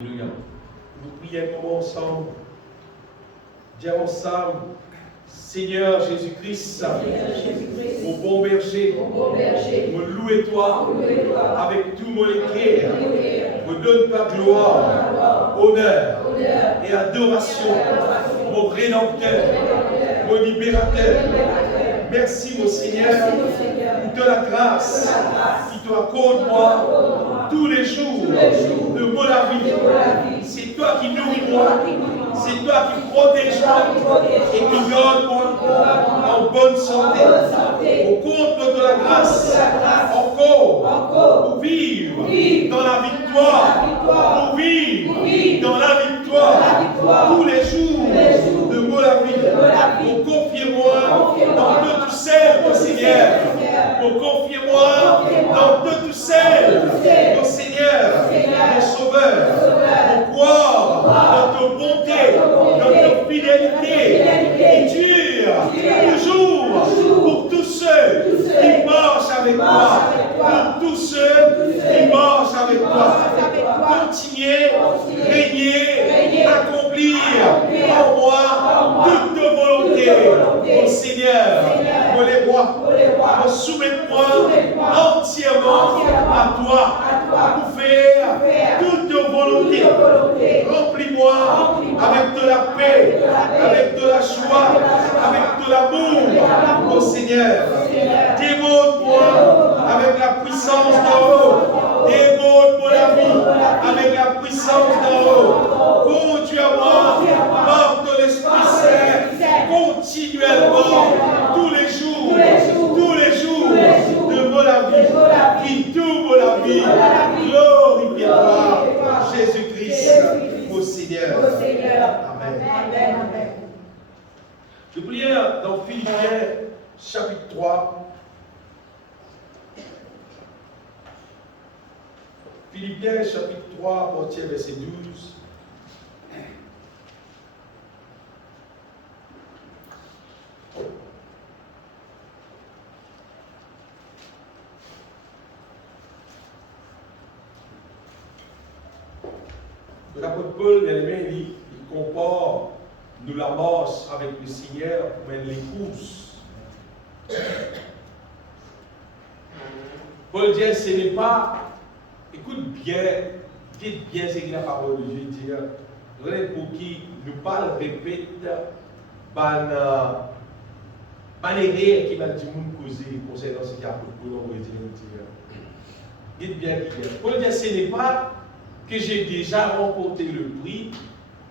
Alléluia. Nous prions ensemble. Disons ensemble, Seigneur Jésus-Christ, au bon berger, me louer toi, avec tout mon cœur, me donne ta gloire, honneur et adoration, mon Rédempteur, mon Libérateur. Merci, mon Seigneur, pour la grâce qui t'accorde moi tous les jours de mon vie. C'est toi qui nourris moi, c'est toi qui protèges moi et qui garde moi en bonne santé. Au compte de la grâce, encore pour vivre dans la victoire, pour vivre dans la victoire tous les jours de mon vie. Pour confier-moi dans toutes celles, mon Seigneur. Pour confier-moi dans toutes celles, mon Seigneur, mon Sauveur. Pour croire dans ta bonté, dans ta fidélité, qui dure toujours pour tous ceux qui marchent avec toi. Pour tous ceux qui marchent avec toi. Continuez, régner, accomplir en moi toute ta volonté, mon Seigneur, mon les rois. Me soumets-moi entièrement à toi pour faire toute ta volonté. Remplis-moi avec de la paix, avec de la joie, avec de l'amour, mon Seigneur. Démonte-moi avec la puissance d'en haut. Démonte la vie avec la puissance d'en haut. Conduis-moi par ton Esprit Saint continuellement, tous les jours de mon vie, qui t'ouvre la vie. Glorifie-toi, Jésus-Christ, mon Seigneur. Amen. Je prie dans Philippiens chapitre 3. Philippiens chapitre 3, partir verset 12. L'apôtre Paul, il compare nous la marche avec le Seigneur comme l'épouse. Paul dit, ce n'est pas, écoute bien, dites bien ce que la parole de Dieu dit. Pour qui nous parle, répète, erreur qui va du monde causer concernant ce qu'apôtre Paul aurait dit. Dites bien qui est. Paul dit, ce n'est pas que j'ai déjà remporté le prix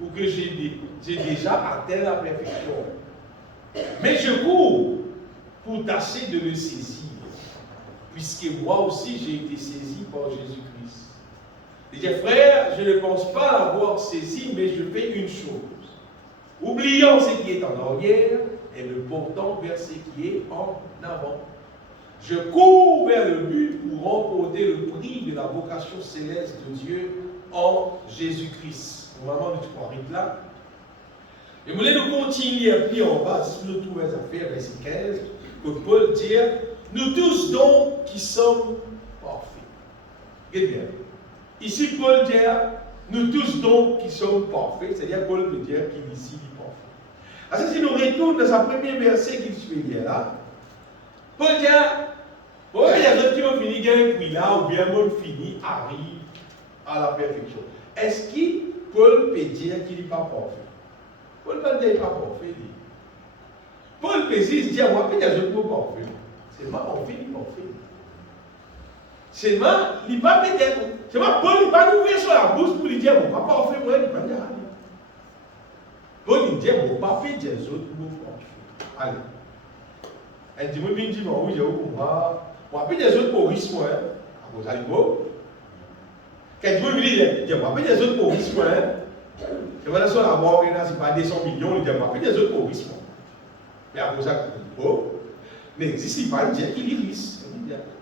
ou que j'ai déjà atteint la perfection. Mais je cours pour tâcher de le saisir, puisque moi aussi j'ai été saisi par Jésus-Christ. Il dit, frère, je ne pense pas l'avoir saisi, mais je fais une chose. Oubliant ce qui est en arrière et le portant vers ce qui est en avant. Je cours vers le but pour remporter le prix de la vocation céleste de Dieu en Jésus-Christ. Normalement, nous trouvons là. Et vous voulez nous continuer à plier en bas, si nous trouvons les affaires, verset 15, que Paul dit, nous tous donc qui sommes parfaits. Regardez bien. Ici, Paul dit, nous tous donc qui sommes parfaits, c'est-à-dire Paul veut dire qu'il est ici parfait. Alors, si nous retournons dans sa première verset qu'il suit là, Paul dit, il y a d'autres qui ont fini gain puis là, ou bien monde fini arrive à la perfection. Est-ce que Paul peut dire qu'il n'est pas parfait? Paul peut dire qu'il n'est pas parfait. Paul peut dire, moi, il y a d'autres mots parfaits. C'est pas parfait, il est parfait. C'est moi, il n'est pas peut-être. C'est moi, Paul n'est pas ouvert sur la bouche pour lui dire, mon pas parfait, moi, il n'est pas dire rien. Paul il dit, mon pas fait des autres mots parfaits. Allez. Elle dit, moi, il dit, oui, j'ai eu moi. Moi, puis des autres Maurice, moi, à vos animaux. Quand tu veux dire, moi, puis des autres Maurice, moi, c'est pas sur la mort, c'est pas 200 millions, il dit, moi, puis des autres Maurice, moi. Mais à cause de ça, mais n'existe pas, il dit qu'il est riche.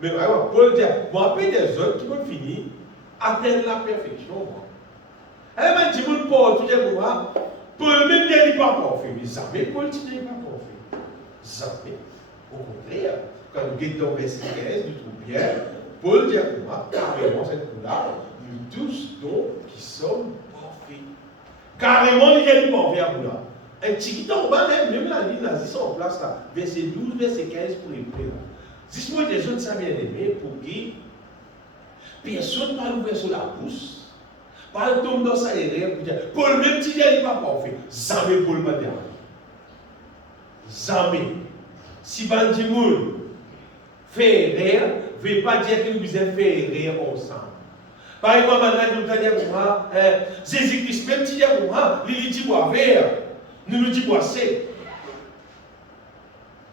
Mais vraiment, Paul dit, moi, puis des autres qui vont finir, atteindre la perfection, moi. Elle m'a dit, mon Paul, tu dis, moi, Paul même dit, il n'est pas parfait. Mais jamais, Paul, tu dis, il n'est pas parfait. Jamais. Au contraire, quand nous guettons verset 15, nous trouvons bien, Paul dit à moi, carrément cette coup-là, nous tous donc qui qui sont parfaits. Carrément, il y a du parfait à vous là. Un petit temps, même la ligne là, ils sont en place là. Verset 12, verset 15 pour les prêts là. Dis-moi des autres, ça bien aimé pour qui personne ne ouvert sur la bouche. Pas le tombe dans sa erreur pour dire, Paul, même si il n'est pas parfait, jamais Paul m'a dit. Jamais. Si Bandimoun fait erreur, ne veut pas dire que nous devons faire erreur ensemble. Par exemple, maintenant, nous disons, Jésus-Christ, même si il dit bois vert, nous nous disons bois sec.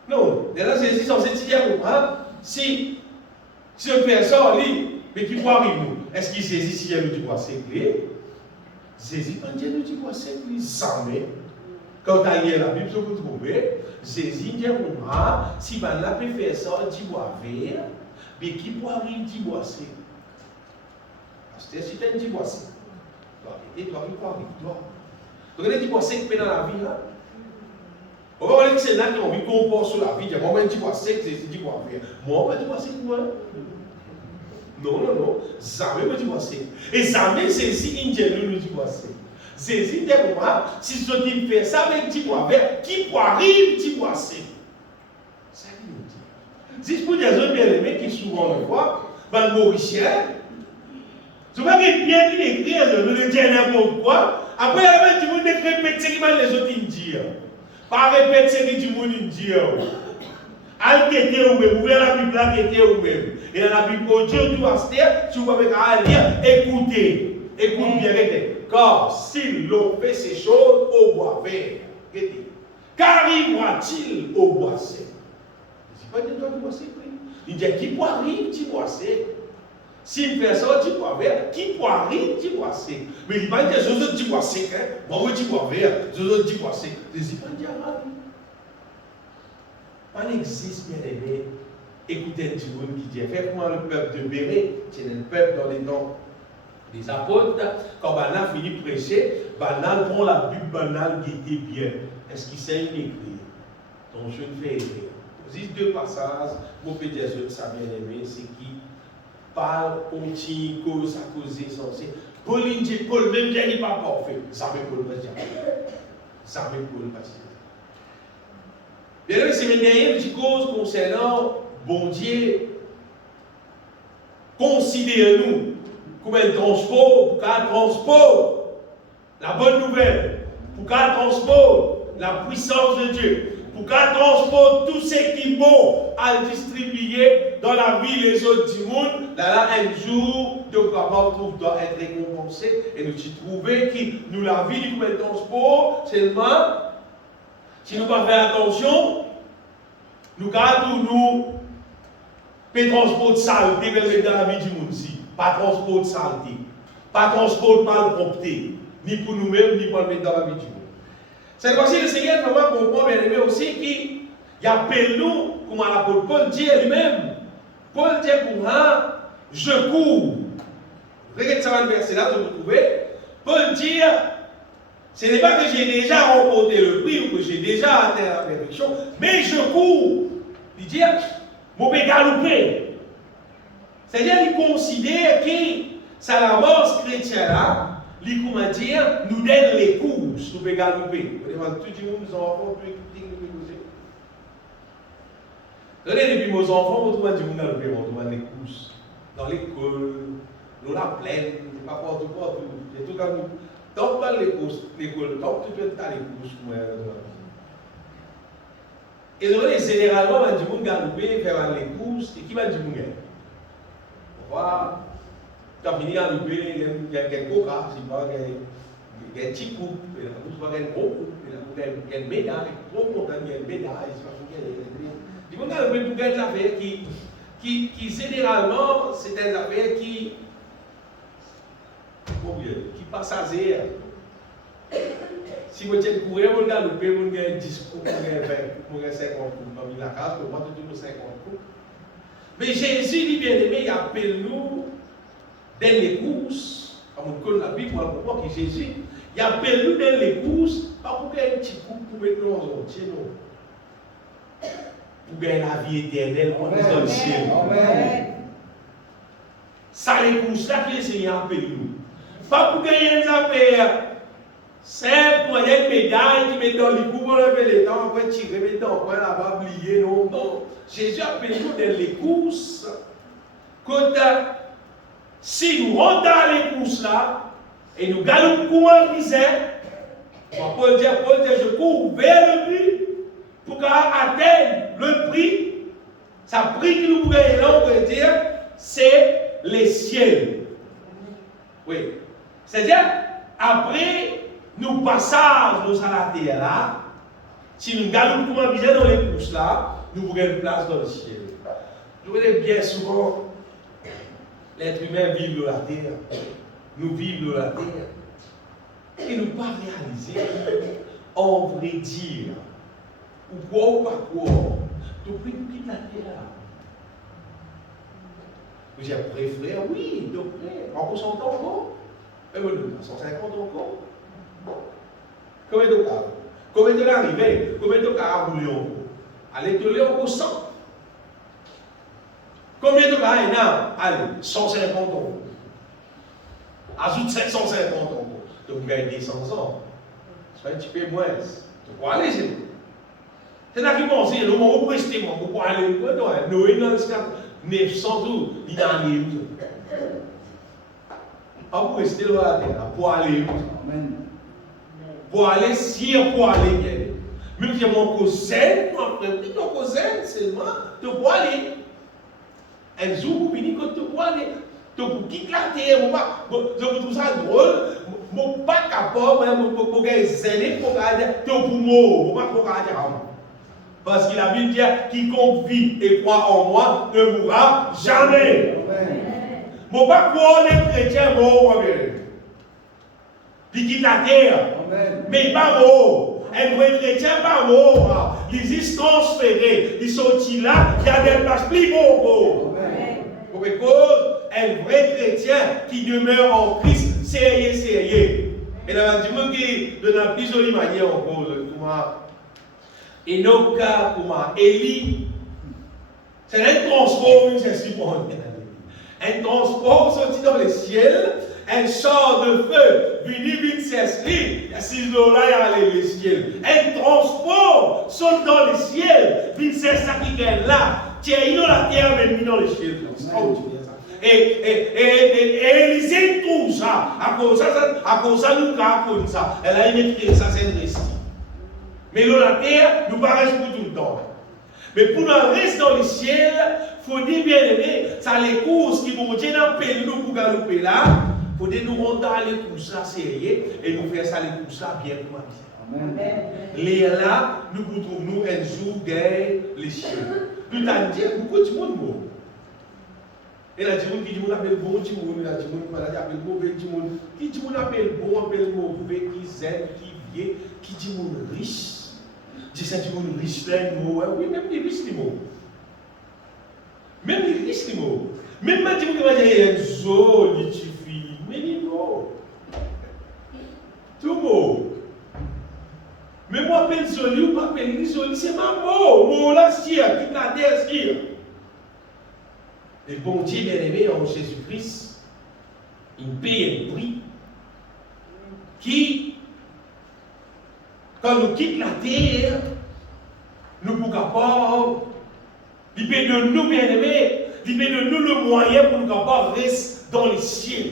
Non, là, Jésus est censé dire, si un personne lit, mais qui boit nous, est-ce qu'il saisit si elle nous dit bois sec? Jésus, quand Dieu nous dit bois sec, jamais. Quand tu as la Bible, vous trouvez, Jésus dit, si on peut faire ça, il dit bois vert, mais qui boit il dit bois sec. Parce que si tu as dit bois sec, tu dois arrêter, tu dois boire toi. Donc, il dit bois sec dans la vie, là. On va voir que c'est là qui ont envie de comporter sur la vie. Moi, je dis bois sec, Jésus dit bois vert. Moi, je dis bois sec, moi. Non, non, non. Jamais je dis bois sec. Et jamais Jésus, il dit bois sec. Jésus dit pour moi, si je dis faire ça avec du bois vert, qui peut arriver du bois sec? C'est ça qu'il nous dit. Si pour des autres bien-aimés qui souvent le voient, dans le Mauricien, je ne sais pas bien qu'il écrit, je ne dis n'importe quoi. Après, il y a du monde qui répète ce que les autres disent. Pas répéter ce que du monde dit. Al-Kété ou même, ouvrez la Bible, Al-Kété ou même. Et dans la Bible, Dieu doit se dire, si vous avez à lire, écoutez. Écoute bien, regardez. Car s'ils l'ont fait ces choses au bois vert, qu'arrivera-t-il au bois sec? Il ne dit pas du bois sec. Il dit qui peut arriver du bois sec? Si une personne dit bois vert, qui peut arriver du bois sec? Mais il ne dit pas je veux du bois sec. Moi, je dis bois vert, je veux du bois sec. Il ne dit pas du arabe. On existe, bien aimé. Écoutez un petit monde qui dit faites-moi le peuple de Béré, c'est un peuple dans les noms. Les apôtres, quand Banal finit de prêcher, Banal prend la Bible banale qui était bien. Est-ce qu'il sait écrire? Donc je ne fais écrire. Juste deux passages, mon petit ça bien aimé, c'est qui parle, continue, cause à causer, censé. Paul dit, Paul même il n'est pas parfait. Ça veut Paul pas dire. Ça veut Paul pas dire. Bien aimé, c'est une petite cause concernant bon Dieu. Considérez-nous comme un transport, pour qu'elle transpose la bonne nouvelle, pour qu'elle transpose la puissance de Dieu, pour qu'elle transpose tout ce qui est bon à distribuer dans la vie des autres du monde. Là, un jour, de capable doit être récompensé et nous y trouver qui nous la vie comme un transport seulement. Si nous ne pas faire attention, nous gardons nous peut transport de saleté dans la vie du monde ici. Pas transport de saleté, pas transport de malpropreté, ni pour nous-mêmes, ni pour le mettre dans la vie du monde. Cette fois-ci, le Seigneur vraiment comprend bien aimé aussi qu'il appelle nous, comme l'apôtre Paul dit lui-même. Paul dit pour moi, je cours. Regardez ça dans le verset là, vous trouvez. Paul dit, ce n'est pas que j'ai déjà remporté le prix ou que j'ai déjà atteint la perfection, mais je cours. Il dit, je vais galoper. C'est-à-dire qu'il considère que ça l'avance chrétien là, il comment dire, nous donne les courses, nous pouvons galoper. Tout le monde, nous enfants, tout écouter, nous pouvons regardez, depuis nos enfants, on trouve du monde galoper, on trouve les courses. Dans l'école, dans la plaine, pas partout, partout. Et tout comme nous. Tant dans l'école, tant que tu peux faire les courses pour moi. Et donc, généralement, on dit monde galoper, faire les courses, et qui va dire monde? Voilà. Quand il y a un coca, il y a un petit coup, il y a un gros coup, il y a une médaille, trop content, il y a une médaille, il y a des affaires qui généralement, c'est des affaires qui passagères. Si vous êtes couru, vous galopez, vous avez 10 coups, vous avez 20 coups, vous avez 50 coups, dans la case, vous avez toujours 50 coups. Mais Jésus dit bien aimé, il appelle nous dans les courses. Comme on connaît la Bible, on comprend que Jésus, il appelle nous dans les courses, pas pour gagner un petit coup pour mettre nous en entier, non. Pour gagner la vie éternelle, on est dans le ciel. Ça, les courses là que le Seigneur appelle nous. Pas pour gagner une affaire. C'est pour une médaille qui met dans les coups pour lever les temps, après tirer les temps, après là-bas, oublier. Non, non. Jésus appelle nous dans les courses. Quand si nous rentrons dans les courses là, et nous galopons comme un misère, Paul dit, je cours vers le but pour atteindre le prix. Ça prix que nous pouvons là, on peut dire, c'est les ciels. Oui. C'est-à-dire, après nous passage nous à la terre là, si nous galopons comme un misère dans les courses là, nous pouvons une place dans le ciel. Vous voyez bien souvent, l'être humain vit de la terre. Nous vivons de la terre. Et nous pas réaliser, en vrai dire, ou quoi ou pas quoi, tout prix nous quitte la terre. Vous dites, après frère, oui, de près. On s'entend encore? Et vous nous 150 encore? Combien de cas? Combien de l'arrivée? Combien de cas à rouler encore? Allez, te le encore 100. Combien de cas est là? Allez, 150 euros. Ajoute 750 euros. Donc vous gagnez 100 ans. Soit un petit peu moins. Tu peux aller, c'est tout. C'est là qui pense, le moment où vous restez, vous pouvez aller, Noé dans le 900 tout, il a allé. Pas pour rester dans la terre, pour aller. Pour aller, si pour aller bien. Même si mon cousin, mon cousin, seulement, tu peux aller. Un jour, vous venez quand tu peux aller. Tu quittes la terre, je trouve ça drôle. Je ne suis pas capable de gagner pour garder ton poumon. Je ne peux pas garder. Parce que la Bible dit quiconque vit et croit en moi ne mourra jamais. Je ne peux pas croire les chrétiens morts. Ils quittent la terre. Mais ils ne sont pas morts. Un vrai chrétien n'est pas mort. Ils sont transférés. Ils sont là. Il y a des places plus gros. Pour cause, un vrai chrétien qui demeure en Christ, sérieux. Et là, du monde qui de la plus jolie manière en cause, Enoch, Élie, c'est un transport, c'est super. Un transport sorti dans le ciel, un char de feu, vini s'escrit, si là, il y a le ciel. Un transport saute dans le ciel, vini s'escrit qui est là. Tiens, il dans la terre, mais il dans le ciel. Et Élisée trouve ça. À cause ça, nous avons ça. Elle a écrit ça, c'est un récit. Mais dans la terre, nous paraissons pour tout le temps. Mais pour nous rester dans le ciel, il faut dire bien aimé, ça les courses qui vont dire dans le nous pour galoper là, il faut dire nous rentrer dans les courses là sérieux et nous faire ça les courses là bien pour Amen. Les là, nous retrouvons nous un jour gagner les cieux. Tout à dire beaucoup de monde mort. Et là, du monde qui dit on appelle bon, du monde, là, du monde qui appelle mauvais, du monde qui dit on appelle bon, appelle mauvais, qui zèle, qui vient, qui dit on riche. Dit ça, du monde riche, là, oui, même les riches, les mots. Même les riches, les mots. Même si vous avez un joli fille, mais les mots. Tout mot. Mais moi, appelle joli ou pas appelle joli, c'est ma mot. Mot là, si, qui n'a terre, si. Le bon Dieu bien-aimé en Jésus-Christ, il paye un prix qui, quand nous quittons la terre, nous pouvons pas, il paye de nous bien-aimés, il paye de nous le moyen pour nous capables rester dans les cieux.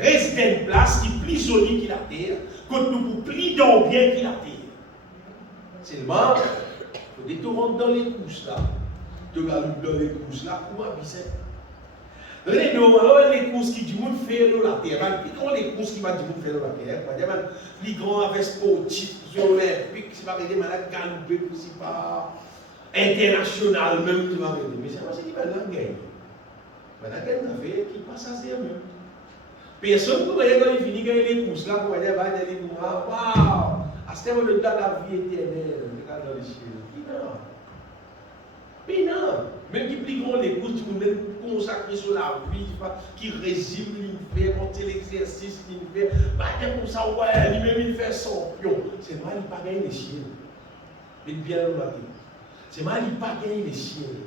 Reste dans une place qui est plus jolie que la terre, que nous pouvons plier dans bien que la terre. Seulement, il faut détourner dans les couches là. De galoper dans les courses là, comment bisset? Normalement, les courses qui du monde fait dans la terre, les courses qui va du monde faire dans la terre, les grands avec sportifs, olympiques, qui va aider malade galoper, si pas international même, tu vas aider. Mais c'est pas ce qui va la gagne. La gagne a fait qui passe à zéro. Personne ne peut pas quand il finit gagner les courses là, pour aller à des mouvements, waouh! À ce moment-là, la vie éternelle, regarde dans les cieux. Mais non, même qui pliqueront les courses, tu peux même consacrer sur la vie, qui résume l'univers, monter l'exercice l'univers, bah, comme ça, ouais, lui-même il fait champion. C'est moi, il n'a pas gagné les cieux. Mais bien le matin. C'est moi, il n'a pas gagné les cieux.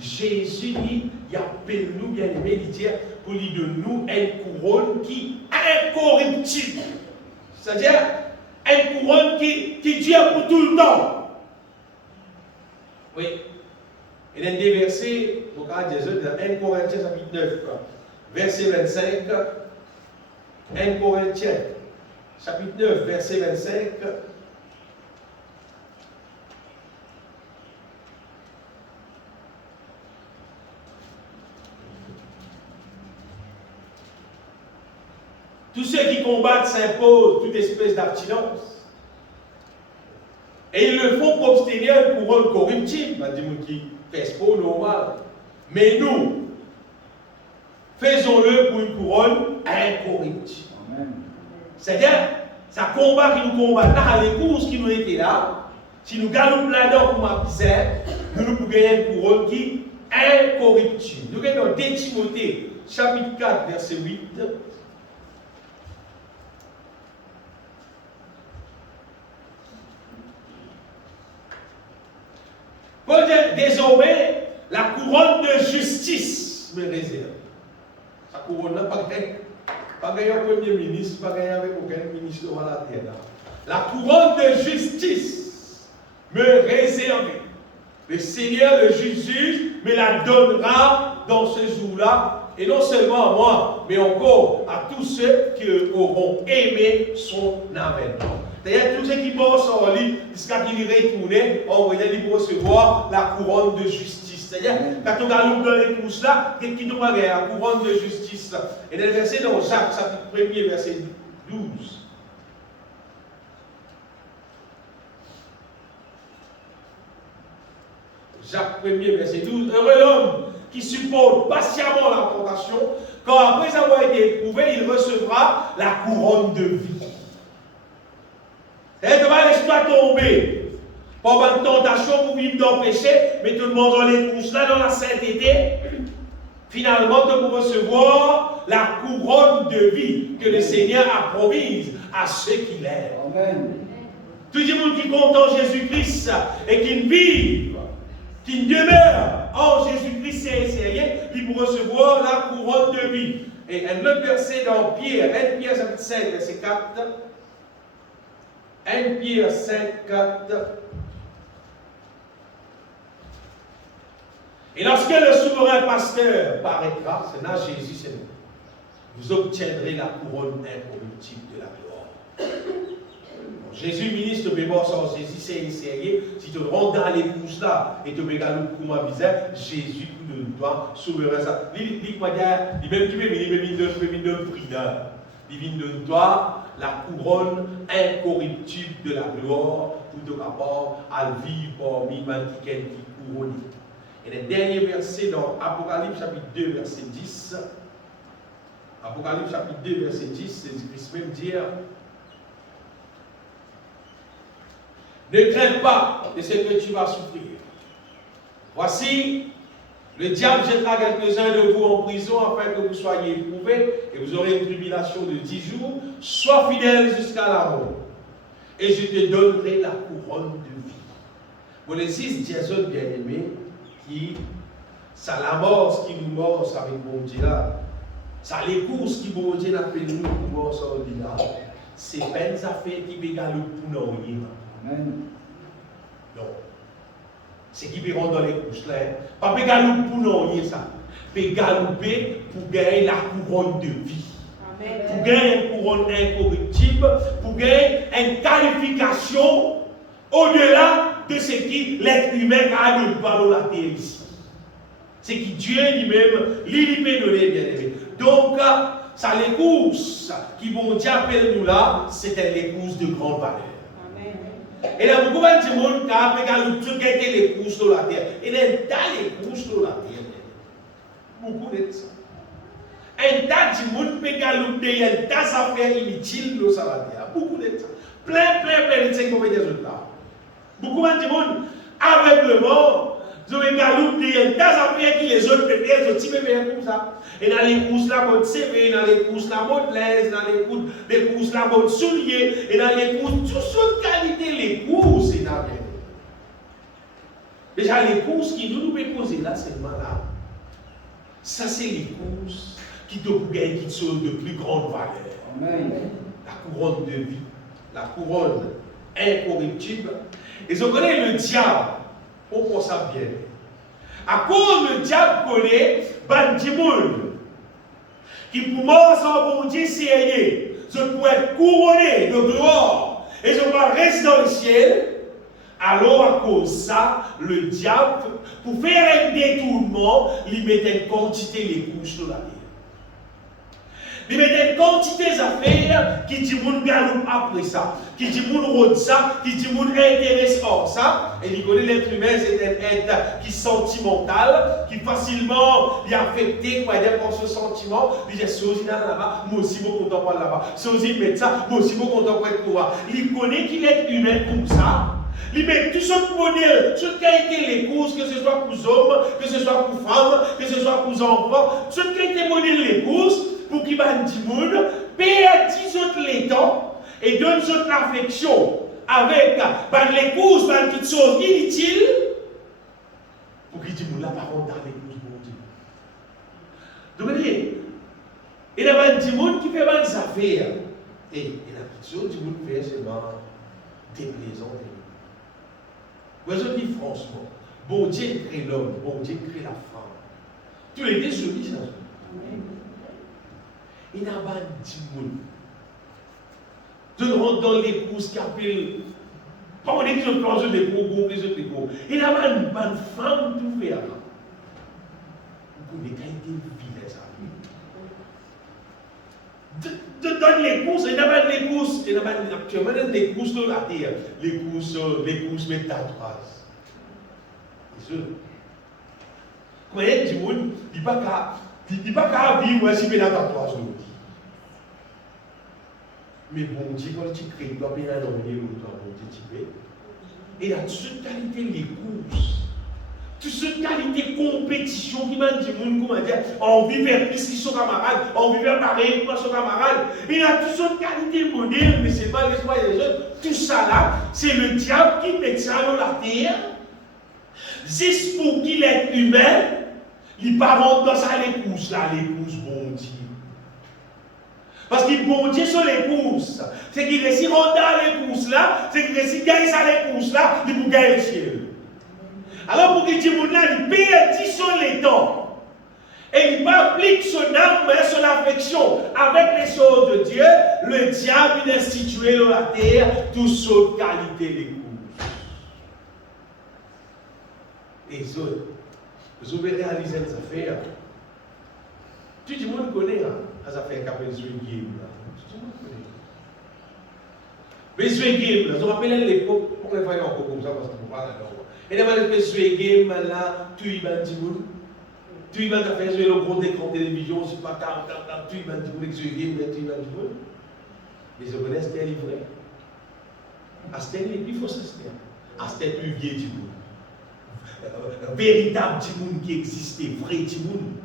Jésus dit, il appelle nous, bien aimé, il dit, pour lui de nous une couronne qui est incorruptible. C'est-à-dire, une couronne qui dure pour tout le temps. Oui. Et dans des versets, au cas de Jésus, dans 1 Corinthiens chapitre 9, verset 25, 1 Corinthiens chapitre 9, verset 25, tous ceux qui combattent s'imposent toute espèce d'abstinence. Et ils le font pour obtenir une couronne corruptible. Il y a des gens qui fait ce pas normal. Mais nous, faisons-le pour une couronne incorruptible. C'est-à-dire, ça combat qui nous combat là, les courses qui nous étaient là, si nous gagnons là-dedans pour ma misère, nous pouvons gagner une couronne qui est incorruptible. Nous regardons dans 2 Timothée, chapitre 4, verset 8. Paul dit, désormais, la couronne de justice me réserve. Sa couronne n'a pas gagné un premier ministre, pas gagné avec aucun ministre devant la terre. La couronne de justice me réserve. Le Seigneur, le juge, me la donnera dans ce jour-là, et non seulement à moi, mais encore à tous ceux qui auront aimé son avènement. C'est-à-dire, tous ceux qui bossent en lit, jusqu'à qu'ils retournent, on va pour recevoir la couronne de justice. C'est-à-dire, quand on a dans les courses là, qu'est-ce qui nous regarde la couronne de justice? Et dans le verset dans Jacques, chapitre 1er, verset 12. Jacques 1er, verset 12. Heureux l'homme qui supporte patiemment la tentation, quand après avoir été éprouvé, il recevra la couronne de vie. Et tu vas laisser toi tomber pendant une tentation pour vivre dans le péché, mais tout le monde dans les courses là, dans la sainteté. Finalement, tu peux recevoir la couronne de vie que le Seigneur a promise à ceux qui l'aiment. Amen. Tout le monde qui compte en Jésus-Christ et qui vit, qui demeure en Jésus-Christ, il peut recevoir la couronne de vie. Et un autre verset dans Pierre, 1 Pierre chapitre 5, verset 4. 1 Pierre 5, 4. Et lorsque le souverain pasteur paraîtra, c'est là Jésus, c'est nous. Vous obtiendrez la couronne incorruptible de la gloire. Jésus, ministre de mémoire sans Jésus, c'est si tu rentres dans les courses là et tu regardes le coup ma visage, Jésus, tout de toi, souverain ça. Il même qui me donne prudent. Il vient de toi la couronne incorruptible de la gloire pour te capable à vivre parmi les qui couronne. Et le dernier verset dans Apocalypse chapitre 2, verset 10. Apocalypse chapitre 2, verset 10, c'est Christ même dire: ne crains pas de ce que tu vas souffrir. Voici, le diable jettera quelques-uns de vous en prison afin que vous soyez éprouvés et vous aurez une tribulation de 10 jours. Sois fidèle jusqu'à la mort et je te donnerai la couronne de vie. Pour les 6 Jason bien-aimés, qui, ça la mort, ce qui nous mord avec mon Dieu là, ça les courses qui mon Dieu appelle nous pour mort sans là, c'est pas une affaire qui bégalent pour nous. Amen. Non. C'est qui peut rentrer dans les courses là, pas bégalou pour nous ça, bégalouper pour gagner la couronne de vie. Amen. Pour gagner une couronne incorruptible, pour gagner une qualification au-delà de ce qui l'être humain a de par la terre ici. C'est qui Dieu lui-même, lui peut donner, bien aimé. Donc, ça les courses qui vont dire appelle nous là, c'était les courses de grande valeur. Amen. Et là, beaucoup de monde qui a regardé les courses de la terre. Et là, dans les courses de la terre, beaucoup de ça. Un tas de monde peut regarder un tas d'affaires inutiles de la terre. Beaucoup de ça. Plein de choses qui vont faire des autres là. Beaucoup de monde, aveuglement, ils ont galoupé un tas d'affaires qui les autres peuvent faire, ils ont comme ça. Et dans les courses là, mode CV, dans les courses là, mode l'aise, dans les courses là, mode soulier, et dans les courses, toutes sortes de qualités, les courses, c'est là bien. Déjà, les courses qui nous poser là, c'est là. Ça, c'est l'épouse qui te gagne quelque chose de plus grande valeur. Amen. La couronne de vie, la couronne incorruptible. Et je connais le diable. Pourquoi ça bien? À cause le diable connaît Bandimoun, qui pour moi, sans bon Dieu, c'est je peux être couronné de gloire et je vais rester dans le ciel. Alors, à cause de ça, le diable, pour faire un détournement, il met une quantité de couches sur la terre. Il met une quantité d'affaires qui dit moun galoupe après ça, qui dit moun rôde ça, qui dit moun intéresse hors ça. Et il connaît l'être humain, c'est un être qui est sentimental, qui facilement est affecté par ce sentiment. Il dit, si aussi là-bas, moi aussi, moi content par là-bas. Si aussi met ça, moi aussi, moi content pour être là. Il connaît qu'il est humain comme ça. Il met tout ce modèle, toute qualité les courses, que ce soit pour hommes, que ce soit pour femmes, que ce soit pour enfants, toute qualité modèle les courses, pour qu'il va dire monde, paye 10 autres les temps et donne autres l'affection avec les courses, toutes choses inutiles, pour qu'il dise monde la parole dans les courses, mon Dieu. Donc, vous voyez, il y a des gens qui fait des affaires, et il y a des choses qui fait seulement déplaisant. Moi, je dis franchement, bon Dieu crée l'homme, bon Dieu crée la femme. Tous les deux se disent ça. Il n'y a pas de monde. Je rentre dans les courses qui appellent. Pas on dit qu'ils ont plongé des gros, les autres des gros. Il n'y a pas de femme tout faire. Vous connaissez qualité vilaine ça. Dans les courses, il n'y a pas de courses, il n'y a pas actuellement des courses de la terre, les courses mais tatouages. C'est sûr. Quand il y a du monde, il n'y a pas qu'à vivre si il y a un tatouage. Mais bon Dieu, quand tu crées, il doit bien dormir ou toi, bon Dieu, tu fais. Et il y a toute cette qualité les courses. Toute cette qualité compétition qui m'a dit, comment dire, on vit vers plus que son camarade, on vit vers pareil que son camarade. Il y a toute cette qualité modèle, mais c'est pas les autres. Tout ça là, c'est le diable qui met ça dans la terre. Juste pour qu'il est humain, il part dans ça les courses là, les courses bon Dieu. Parce qu'il bon Dieu sur les courses. C'est qu'il réussit à rentrer dans les courses là, c'est qu'il réussit à gagner ça les courses là, il peut gagner le ciel. Alors pour qu'il dise, il paye sur les temps. Et il applique son âme, son affection avec les choses de Dieu. Le diable il a institué dans la terre toutes sortes de qualités des courses. Et ça, vous avez réalisé des affaires. Tout le monde connaît les affaires qui appellent Zwing Game. Tout le monde connaît. Mais Zwing Game, je me rappelle l'époque, on va faire encore comme ça parce qu'on parle là-dedans. Et là, on a fait Zwing Game, là, tout le monde dit, tout le monde a fait le gros écran télévision, c'est pas tout le monde dit, avec Zwing Game, tout le monde dit. Mais je connais c'était livré. À c'était les plus faux, c'était. À c'était plus vieux du monde. Véritable Timoun qui existait, vrai Timoun.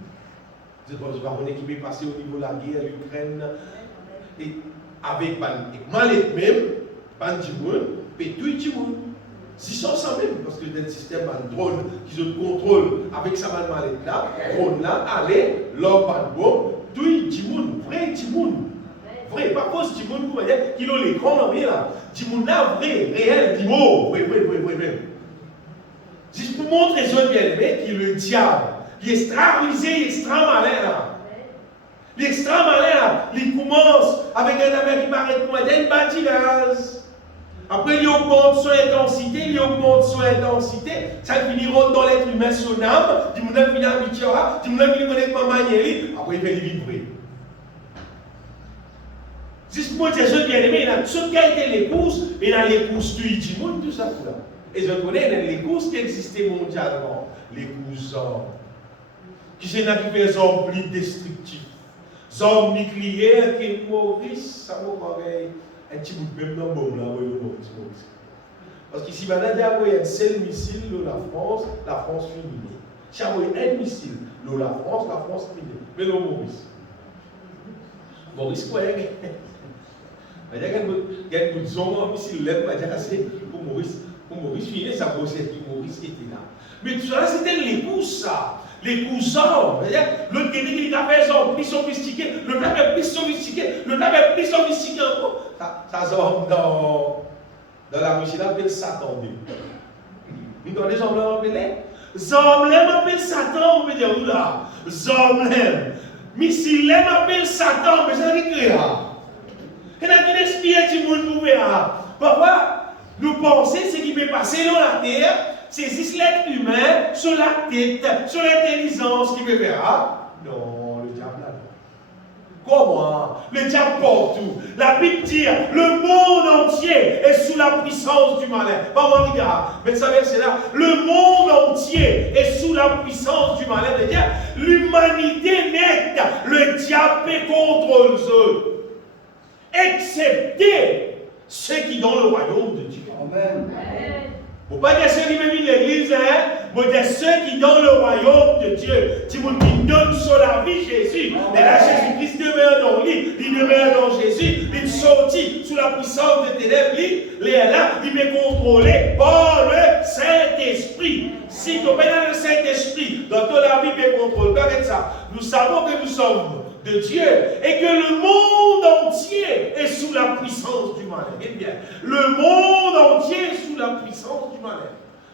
Je ne sais pas qui est passé au niveau de la guerre, l'Ukraine. Et avec Malek même, Ban Timoun, et tout Timoun. Si sont ça même, parce que dans le système de drone qui se contrôle avec sa Malek là, drone là, allez, l'homme pas de bombe, tout Timoun, vrai Timoun. Vrai, pas fausse Timoun, vous voyez, qui ont l'écran dans rien là. Timoun là, vrai, réel, Timoun, vrai. Juste pour montrer ce bien-aimé qui est le diable. Il est extra rusé, il est extra malin là. Il est extra malin là. Il commence avec un affaire qui paraît comme une bâtisse. Après, il augmente son intensité, ça finit dans l'être humain, son âme. Il finit habitué, il finit connaître ma manière. Après, il fait les vivre. Juste pour montrer ce bien-aimé, il a tout ce qui a été les courses, mais il a les courses du monde, tout ça pour là. Et je connais les courses qui existaient mondialement, les courses qui sont des hommes plus destructifs, des hommes nucléaires qui Maurice, ça me paraît un petit bout de même dans le bombe là, Maurice. Parce qu'ici, maintenant, il y a un seul missile dans la France finit. Si il y a un missile dans la France finit. Mais non, Maurice quoi, il y a un bout de zone, missile là, pour Maurice finit, ça bossait, puis Maurice était là. Mais tout ça, c'était les courses, ça. les cousins. L'autre qui a fait ça plus sophistiqué, le plat est plus sophistiqué, le plat est plus sophistiqué encore. Ça sort dans la machine, on appelle Satan. Vous connaissez les hommes là, on appelle Zomlem appelle Satan, on peut dire, oula, Zomlem. Mais si l'aime appelle Satan, mais ça dit que et là, il espère que tout le monde pouvait. Parfois, nous pensons ce qui peut passer dans la terre, c'est juste l'être humain sur la tête, sur l'intelligence qui peut faire. Non, le diable là. Comment? Le diable partout. La Bible dit le monde entier est sous la puissance du malin. Pas mon regard. Mais ça verset là, le monde entier est sous la puissance du malin. C'est-à-dire, l'humanité nette, le diable est contre eux. Excepté ceux qui sont dans le royaume de Dieu. Amen. Vous ne pouvez pas dire ceux qui vivent l'église, vous dire ceux qui sont dans le royaume de Dieu. Si vous qui donnent sur la vie Jésus, et là Jésus-Christ demeure dans lui, il demeure dans Jésus, il sortit sous la puissance des ténèbres, il est là, il est contrôlé par le Saint-Esprit. Si tu as le Saint-Esprit dans ton la vie, il contrôle. Regardez ça. Nous savons que nous sommes de Dieu et que le monde entier est sous la puissance du malin. Eh bien, le monde entier est sous la puissance du malin.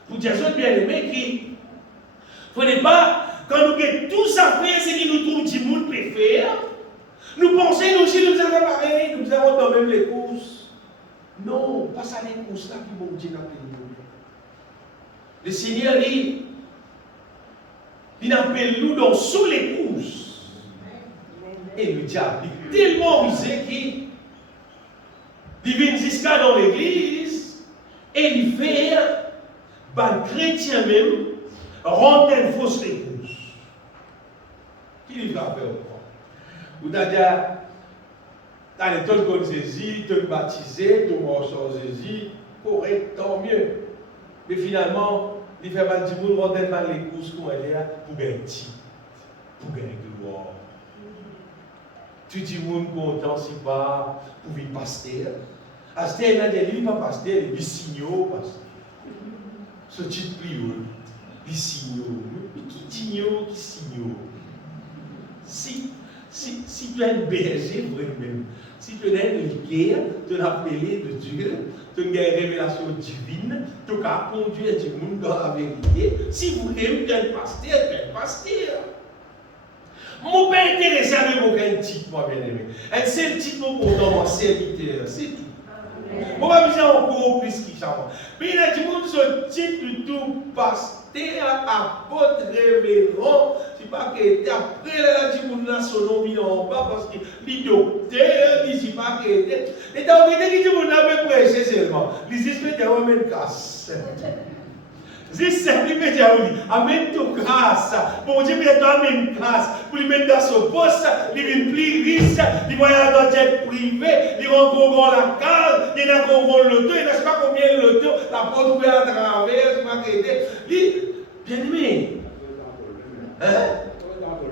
Pour dire ça, bien aimé, qui ne faut pas, quand nous avons tout ça fait, c'est qui nous trouve du monde préfère, nous pensons nous aussi, nous avons pareil, nous avons dans même les courses. Non, pas ça les courses là qui vont dire dans le pays. Le Seigneur dit, il appelle nous dans sous les courses. Et le diable est tellement rusé qu'il vient jusqu'à dans l'église et il fait un chrétien même rendre une fausse épouse. Qui lui va faire quoi? Ou d'ailleurs, dans les temps qu'on saisit, te baptiser, te morceau saisit, correct, tant mieux. Mais finalement, il fait un petit bout de rendre l'épouse pour gagner titre, pour gagner gloire. Tu dis, moun content si pas pour vivre pasteur. Pasteur, il a des livres, pas pasteur, il signaux, pasteur. Ce titre plus haut, il signaux. Qui signaux, qui signaux. Si tu es un berger, vraiment, si tu es une guerre, tu l'as appelé de Dieu, tu as une révélation divine, tu as conduit du monde dans la vérité. Si vous aimez un pasteur, tu es un pasteur. Mon père est intéressé avec aucun titre, moi bien aimé. Un seul titre pour mon serviteur, c'est tout. On va me dire encore plus qu'il ça. Mais il a dit, ce titre tout pasteur, apôtre, révérend, c'est pas que après là, il a dit, son nom vient en bas parce que les docteurs, il dit pas que. Et dans le dit, il a prêché seulement. Les espèces de même casse. C'est simple, il peut dire oui. Amène ton grâce. Bon Dieu peut amène grâce. Pour lui mettre dans son poste, il vient plus riche, il voyage dans jet privé, il rencontre la case, il a rencontré le loto, il ne sait pas combien le loto, la porte ouverte à travers, il m'a dit, bien aimé. Hein?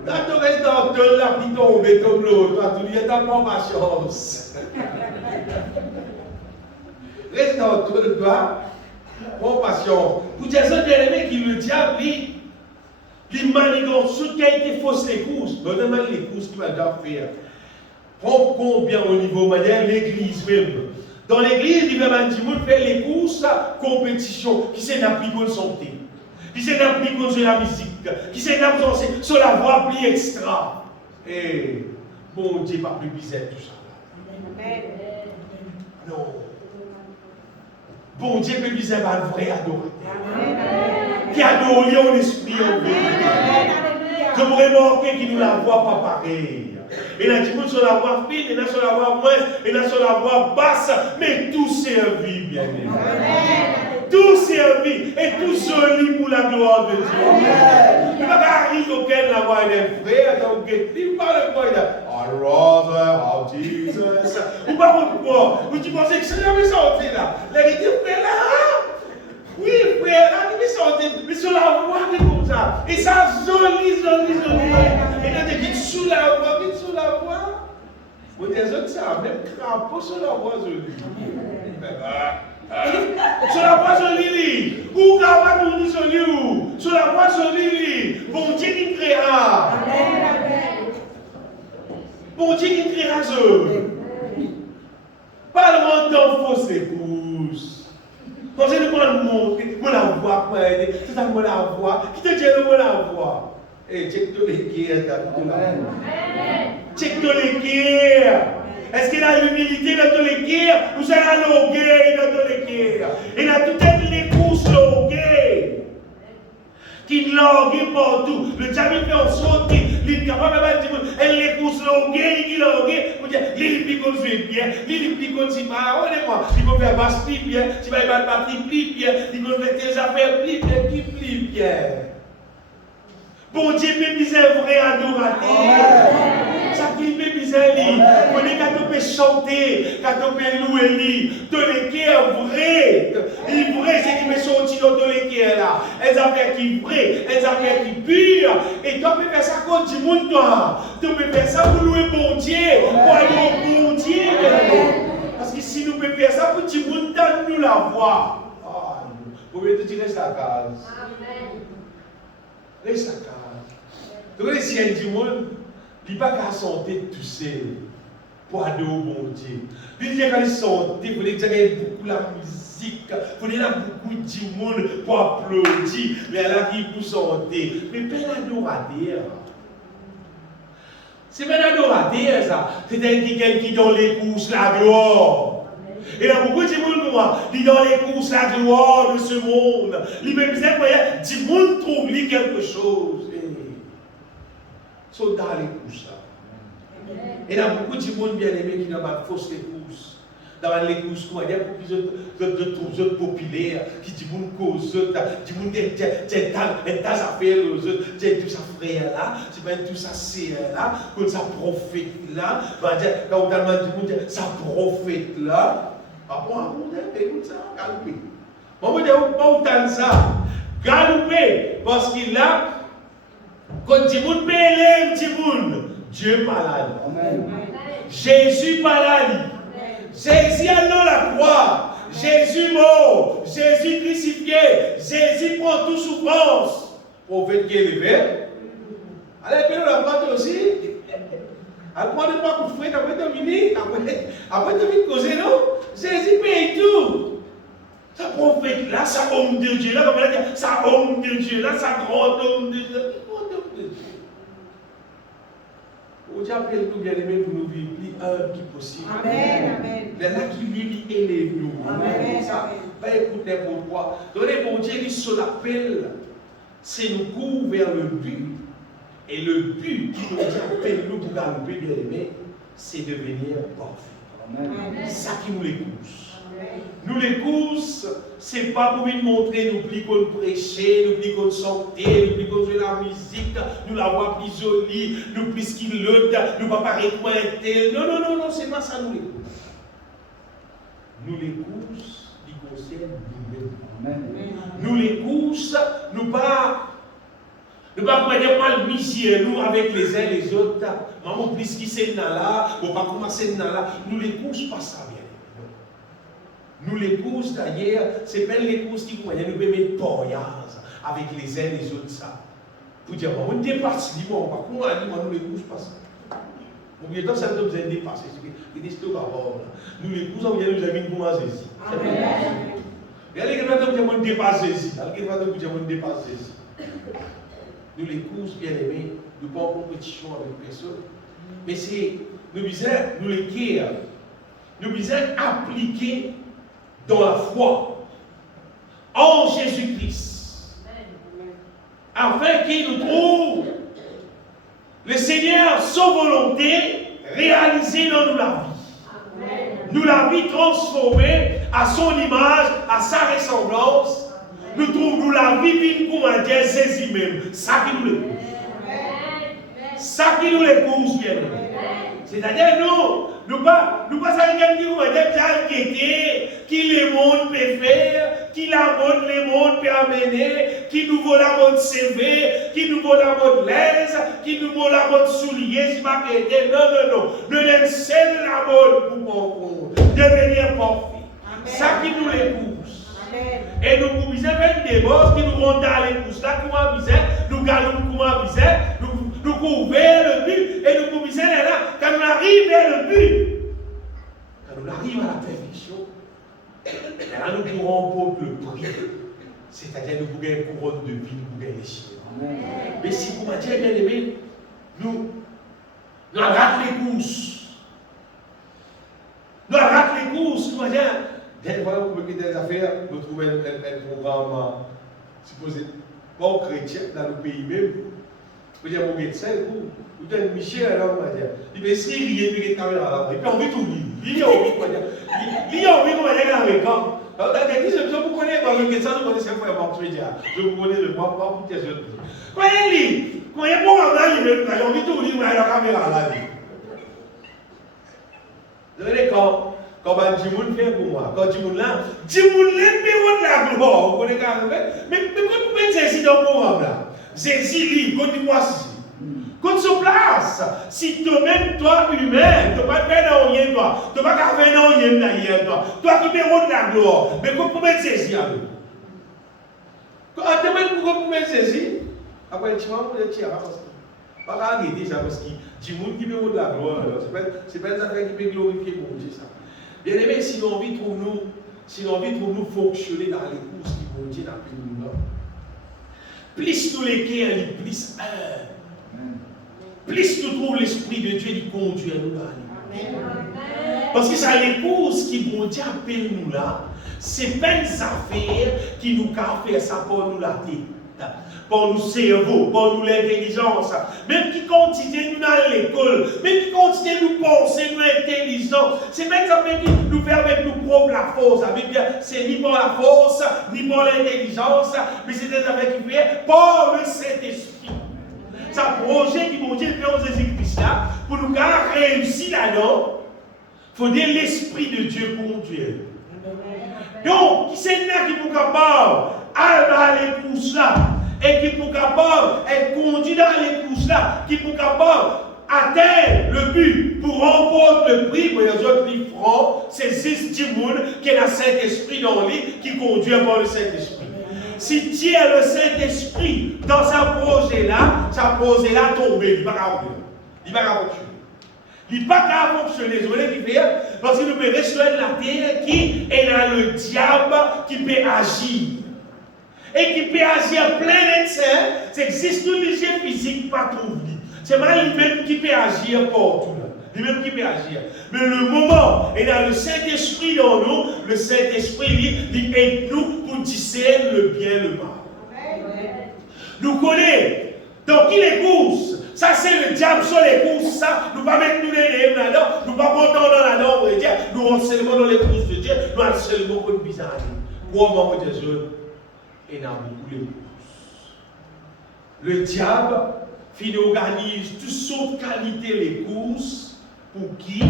Quand tu restes dans le la puis tombe, comme l'autre, tu lui as tellement patience. Reste dans le toi. Compassion. Pour dire ça, bien aimé, qui le diable, il manigance tout qui a été fausse les courses. Notamment les courses qu'il va déjà faire. Prends combien au niveau manière l'église même. Dans l'église, il va faire les courses, compétition, qui s'est n'a plus bonne santé, qui s'est n'a plus bonne sur la musique, qui s'est n'a plus sur la voix plus extra. Et bon Dieu, pas plus bizarre tout ça. Non. Bon Dieu peut bien un vrai adorateur. Qui adore en esprit en vérité. Que vous remarquez qu'il ne la voit pas pareil. Il a dit sur la voix fine, il a sur la voix moindre, il a sur la voix basse, mais tout servit bien aimé. Tout servi et tout joli pour la gloire de Dieu. Il ne va pas arriver auquel la voix est frère, donc il parle quoi? I'd rather have Jesus. Ou pas pourquoi? Ou tu pensais que c'est jamais sorti là? Les frères là? Oui, frère, là, il est sorti, mais sur la voix, c'est comme ça. Et ça, joli. Et là, tu dis sous la voix, Vous dites ça, même crapaud sur la voie jolie. Sur la voie jolie, ou crapaud nous dit jolie, sur la voie jolie, bon Dieu qui créera. Bon Dieu qui créera je. Pas le monde d'en fausse épouse. Quand je demande mon la voix, c'est ça mon la voix, qui te dit le mon la voix. Et check tous les guerres, check tous les guerres. Est-ce qu'il a l'humilité dans tous les guerres ou c'est la longueur dans tous les guerres? Il a tout les courses longues qui languent partout. Le diable fait en sorte qu'il est capable de dire elle les courses longues, qui languent, pour dire il pique comme je bien, il pique comme si pas, honnêtement, il peut faire basse pli bien, si va battre batterie pli bien, il peut faire tes affaires pli bien, qui plie bien. Bon Dieu, mais c'est vrai adorateur. Ça qui fait bizarre, on est quand on peut chanter, quand on peut louer, tous les cœurs vrais. Les vrais, c'est qui me sorti dans tous les cœurs là. Elles affaires qui vrais, elles affaires qui pures. Et toi, tu peux faire ça contre du monde, toi. Tu peux faire ça pour louer bon Dieu, pour aller bon Dieu. Parce que si nous pouvons faire ça pour du monde, nous la voix. Vous pouvez te tirer sa case. Reste sa case. Donc, les siens du monde, il n'y a pas qu'à santé tout seul pour adorer bon Dieu. Il y a qu'à santé, il faut dire qu'il y a beaucoup la musique, il faut dire qu'il y a beaucoup de monde pour applaudir, mais elle a qui pour santé. Mais pas l'adorateur. C'est pas l'adorateur, ça. C'est quelqu'un qui dans les courses la gloire. Et là, beaucoup de monde, qui dans les courses la gloire de ce monde. Il même besoin de monde trouve quelque chose. Sont dans les courses là. Et il y a beaucoup de monde bien aimé qui n'ont pas fausse les courses. Dans les courses, il y a beaucoup de autres populaires qui disent que cause, qui disent que tas affaires, tout ça frère là, tout ça sœur là, comme ça prophète là, quand on demande ça prophète là. Ah bon, écoute ça, galopé. On va dire, on entend ça, galopé, parce qu'il a. Quand tu peux élève Dieu parle. Jésus parle. Jésus a la croix. Jésus mort. Jésus crucifié. Jésus prend toute souffrance. Prophète qui est élevé. Allez, bien, la croix aussi. Après, ne pas couper, après terminer. Après terminer, causer, non? Jésus paye tout. Ça prophète là, ça homme de Dieu là, ça homme de Dieu là, ça grand homme de Dieu. Dieu appelle nous bien aimés pour nous vivre plus humble qui possible. Amen. Amen. Les là qui vivent, élève nous. Amen. Ça, pas écouter n'importe quoi. Donnez bon Dieu, il se l'appelle, c'est nous courir vers le but. Et le but qui nous appelle nous pour galoper bien aimés, c'est devenir parfait. Amen. C'est ça qui nous les pousse. Nous les courses, ce n'est pas pour nous montrer, nous plus qu'on prêcher, nous plus qu'on chanter, nous plus qu'on jouer la musique, nous la voir plus jolie, nous plus qu'il l'autre, nous pas paraître moins tel. Non, non, non, non, c'est pas ça nous les courses. Nous les courses, ils concernent nous-mêmes. Nous les courses, nous pas prendre mal misère, nous avec les uns les autres. Maman plus qui c'est là, on pas commencer là. Nous les courses pas ça bien. Nous les courses d'ailleurs, c'est pas les courses qui croyaient, nous pouvons mettre poignards avec les uns les autres ça. Pour dire, on dépasse libre, pas comment nous les courses pas ça. Au lieu de ça, nous avons dépassé. Nous les courses, on vient nous avoir une commence ici. Regardez que nous avons dépassé ici. Nous les courses bien aimés, nous pas en compétition avec personne. Mais c'est, nous les guerres, nous devons appliquer dans la foi en Jésus-Christ, afin qu'il nous trouve le Seigneur, sans volonté, réalisée dans nous la vie. Nous la vie transformée à son image, à sa ressemblance. Nous trouvons la vie vine pour un Dieu saisi même. Ça qui nous le pousse. Ça qui nous le pousse bien. C'est-à-dire nous pas quelqu'un qui nous a qui les mondes peut faire, qui qui la mode les mondes peut amener, qui nous vaut la mode CV, qui nous vaut la mode l'aise, qui nous vaut la mode soulier, si ma pété. Non. Nous sommes seul la mode pour devenir parfait. Ça qui nous les pousse. Et nous pouvons faire des bosses qui nous vont dans les pousses là, comment viser, nous galons comment viser, nous courons vers le but, et nous pouvons viser là, quand nous arrivons vers le but, quand nous arrivons à la perfection, là nous pourrons prendre le prix. C'est-à-dire nous pouvons une couronne de vie, nous pouvons les cieux. Mais si vous m'avez bien aimé, nous ratons les courses. Nous ratons les courses, nous m'avez voilà, vous pouvez quitter les affaires, nous trouvons un programme supposé pas chrétien dans le pays même. Vous dites, mon médecin, vous dites, Michel, alors, on va dire, il dit, si il y a une caméra là, et puis on vit tout vivre. Il a envie, on va dire. Il a envie, on va dire, avec quand. Alors, je vous connais, quand le médecin, vous connaissez un frère Martuédia. Je vous connais le moi, pour que je le dise. Quand il lit, quand il y a un programme là, il a envie de tout vivre, il a la caméra là. Vous savez, quand Jimoun fait pour moi, quand Jimoun là, Jimoun l'épée de la gloire, vous connaissez quand même. Mais quand vous mettez Jésus dans le programme là, Jésus lit, quand tu vois ceci. Quand sur place, si toi-même, toi humain, tu n'as pas fait dans rien, toi, tu n'as pas fait dans rien d'ailleurs, toi qui mets de la gloire, mais quand vous mettez Jésus à nous. Quand vous mettez Jésus, après tu vas vous dire, pas arrêter ça parce que Jimoun qui met de la gloire, c'est pas une affaire qui peut glorifier pour Dieu ça. Bien aimé, si l'on envie pour nous fonctionner dans les courses qui vont dire dans le monde, plus nous les cœurs, plus plus nous trouvons l'Esprit de Dieu qui conduit à nous dans les courses. Parce que ça les courses qui vont dire appelle nous là, c'est pas une affaire qui nous a fait ça pour nous la tête. Pour nous cerveau, pour nous l'intelligence, même qui continue nous dans l'école, même qui continue nous penser, nous intelligents, c'est même ça qui nous fait avec nous propres la force. C'est ni pour la force, ni pour l'intelligence, mais c'est des affaires qui viennent par le Saint-Esprit. C'est un projet qui vont dire faire aux Jésus-Christ là, pour nous réussir là-dedans, il faut dire l'Esprit de Dieu conduire. Donc, qui c'est là qui est capable d'aller dans les courses là, et qui est capable d'être conduit dans les courses là, qui est capable d'atteindre le but pour remporter le prix, pour les autres qui feront, c'est juste Jimoun qui est le Saint-Esprit dans lui, qui conduit par le Saint-Esprit. Si tu as le Saint-Esprit dans sa projet-là tombe, il ne va pas fonctionner. Il ne va pas fonctionner. Vous voyez qu'il fait parce qu'il peut rester la terre qui est dans le diable qui peut agir. Et qui peut agir plein d'essais, c'est existe tout léger physique, pas trop vite. C'est mal lui-même qui peut agir partout. Lui-même qui peut agir. Mais le moment est dans le Saint-Esprit dans nous, le Saint-Esprit il aide nous pour discerner le bien et le mal. Nous connaissons dans qui les courses. Ça c'est le diable sur les courses, ça. Nous ne pas mettre nous les là-dedans, nous ne pas monter dans la on va dire, nous rentrons seulement dans les courses de Dieu, nous allons seulement pour une bizarre. Comment vous dire et dans beaucoup les courses. Le diable organise toutes sortes de qualités les courses pour qui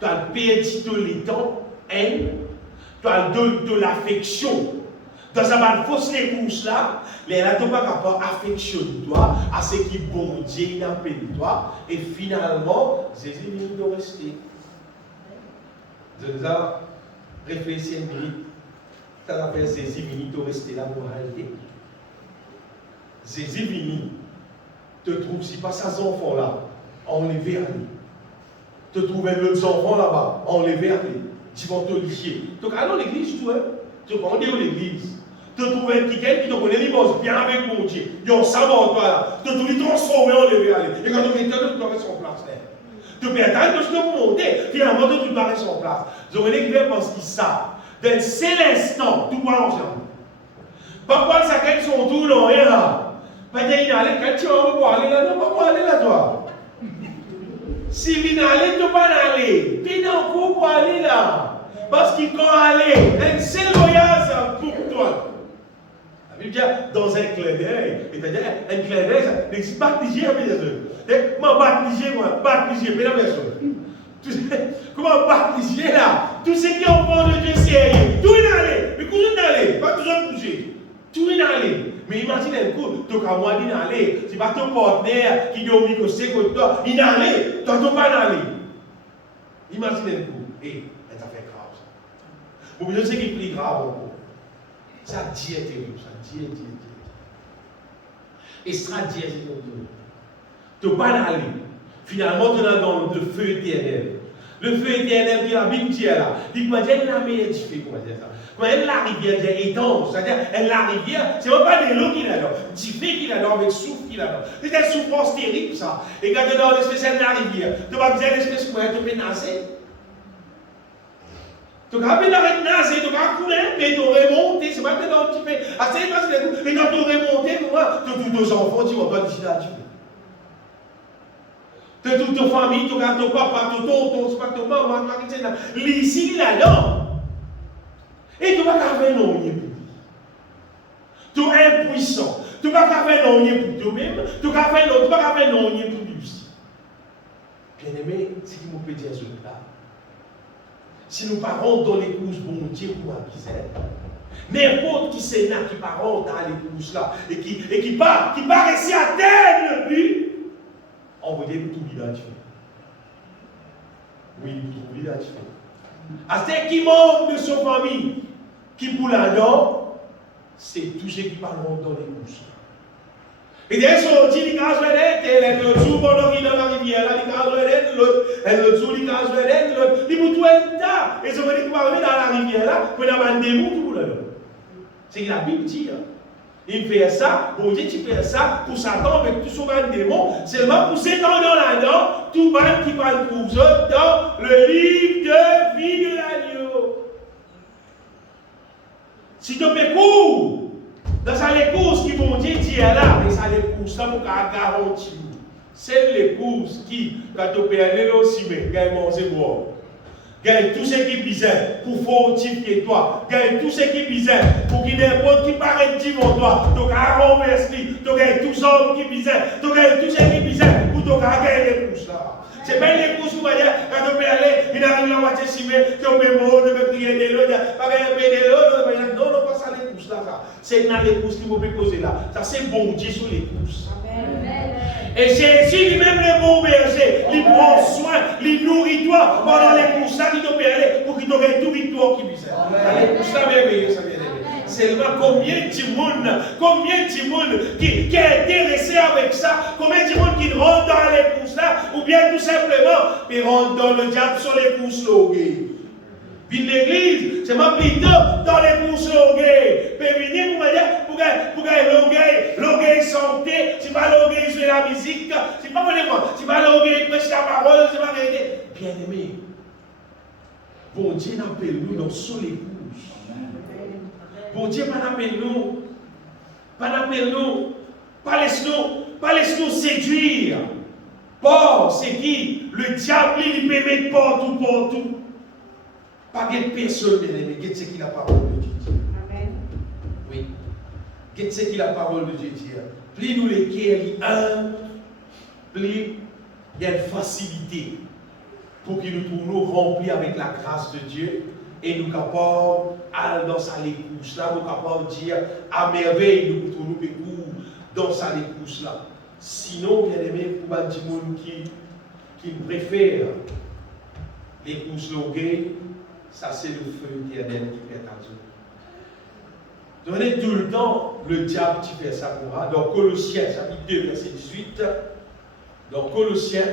tu as perdu le temps, tu as de l'affection. Dans sa fausse les courses là, les là, tu n'as pas capable affectionne-toi à ce qui est bon Dieu dans toi et finalement, Jésus vient de rester. Je nous ai réfléchi une minute. Tu as fait Jésus venu de rester là pour aller. Jésus venu te trouve si pas ces enfants là, enlevé à lui. Te trouver d'autres enfants là-bas, enlevé à lui. Tu vas te licher. Donc allons à l'église, tu vois. Tu vas aller à l'église. Te trouver quelqu'un qui te connaît, il bosse bien avec mon Dieu. Il y a un savoir toi là. Te trouver transformé, enlevé à lui. Et quand tu m'étonnes, tu dois rester en place là. Tu peux attendre que je te monte. Finalement, tu dois rester en place. Je vais l'écrire parce qu'ils savent. D'un seul instant, tout va l'ensemble. Pourquoi ça qu'elles sont tout dans rien là? Peut-être quand tu vas aller là, non, pas aller là toi. Si il allait, tu ne vas pas aller. Tu es dans le pour aller là. Parce qu'il peut aller. Un seul voyage pour toi. La Bible dit dans un clin d'œil. C'est-à-dire, un clin d'œil, ça n'existe pas de Niger, bien sûr. Comment battre Niger, moi? Battre Niger, bien sûr. Comment battre Niger là? Tout ce qui est au fond de Dieu, c'est tout est allé. Mais comment dit d'aller. Mais imagine un coup, tu as moi dit d'aller. C'est pas ton partenaire qui dit au micro, c'est que toi, il d'aller. Toi, tu pas d'aller. Imagine un coup. Et ça fait grave ça. Bon, je sais qu'il est plus grave encore. Ça dit est terrible. Ça dit est terrible. Et ça dit est terrible. Tu pas d'aller. Finalement, tu es dans le feu éternel. Le feu éternel qui la Bible dit là. Il m'a dit, la meilleure du feu, comment dire ça? Quand elle la rivière est étanche, c'est-à-dire, elle la rivière, c'est même pas de l'eau qu'il a là, du feu qu'il a là, avec souffle qu'il a là. C'est une souffrance terrible ça. Et quand tu es dans l'espèce de la rivière, tu vas dire l'espèce de tu peux nager. Tu vas pas nager, tu vas couler, mais tu vas remonter, c'est pas que dans le petit peu. Assez facile, et quand tu remontes, tous tes enfants, tu vas pas décider à Dieu. De toute ta famille, ton papa, ton tonton, c'est pas ton maman, l'ici, là-dedans. Et tu vas faire non pour lui. Tu es impuissant. Tu vas faire non pour toi-même. Tu vas faire non pour lui aussi. Bien-aimé, c'est ce qui me peut dire ce là. Si nous parlons dans l'épouse, bon Dieu, pour aviser. N'importe qui c'est là qui parle dans l'épouse là et qui part réussir à atteindre le but. On va dire tout l'identifier. Oui, tout l'identifier. À ce qui manque de son famille, qui pour là-dedans, c'est tous ceux qui parleront dans les bouches. Et dès qu'on dit, les gaz elle le joue dans la rivière, les gaz l'autre, elle le joue, les gaz l'autre, les boutons est là. Et ça veut dire qu'on va arriver dans la rivière là, pour avoir un démon tout là-dedans. C'est que la Bible dit. Il fait ça, bon Dieu, tu fais ça pour Satan avec tout son démon, seulement pour s'étendre là-dedans, tout le monde qui va le trouver dans le livre de vie de l'agneau. Si tu fais cours, dans les courses qui vont dire, tu es là, mais ça les courses, ça vous garantit. C'est les courses qui, quand tu peux aller au cimetière, quand ils mangent boire. Gagne tout ce qui bizarre pour fortifier toi. Gagne tout ce qui bizarre pour qu'il n'importe qui paraît en toi. Tu as renversé, tu gagnes tout ça qui bizarre. Tu gagnes tout ce qui bizarre pour te gagner les courses là. C'est pas les courses où quand tu peux aller, il arrive la moitié cimetière, tu peux mourir, tu peux crier de l'eau, tu peux payer de l'eau. Non, non, pas ça les courses là. C'est dans les courses qui m'ont posé là. Ça c'est bon Dieu sur les courses. Et Jésus lui-même le bon berger, il prend soin, il nourrit toi pendant les courses qui t'ont perdu pour qu'il t'aurait tout victoire qui vise. Les courses là merveilleux, ça vient d'aimer. Seulement combien de monde qui est intéressé avec ça, combien de monde qui rentre dans les courses là, ou bien tout simplement, ils rentrent dans le diable sur les courses loguées. Puis l'église, c'est ma plutôt dans les courses loguées. Puis venir pour me dire, pour gagner loguées santé, c'est pas loguées jouer la musique, c'est pas moi, c'est pas loguées prêcher la parole, c'est pas vérité. Bien aimé, bon Dieu n'appelle nous dans sous les courses. Bon Dieu pas n'appelle nous, pas laisse-nous séduire. Pas, c'est qui? Le diable, il peut mettre partout. Pas de personne, bien aimé, qu'est-ce qu'il a la parole de Dieu dit. Amen. Oui. Qu'est-ce qu'il a la parole de Dieu dit. Plus nous les cœurs plus il y a une facilité pour que nous nous remplis avec la grâce de Dieu et nous capables aller dans sa l'écoute là, nous capables de dire à merveille nous dans sa l'écoute là. Sinon, bien aimé, pour un petit monde qui préfère les courses longues, ça c'est le feu éternel qui fait à Dieu. Donnez tout le temps le diable qui fait ça pour moi. Dans Colossiens, chapitre 2, verset 18. Dans Colossiens,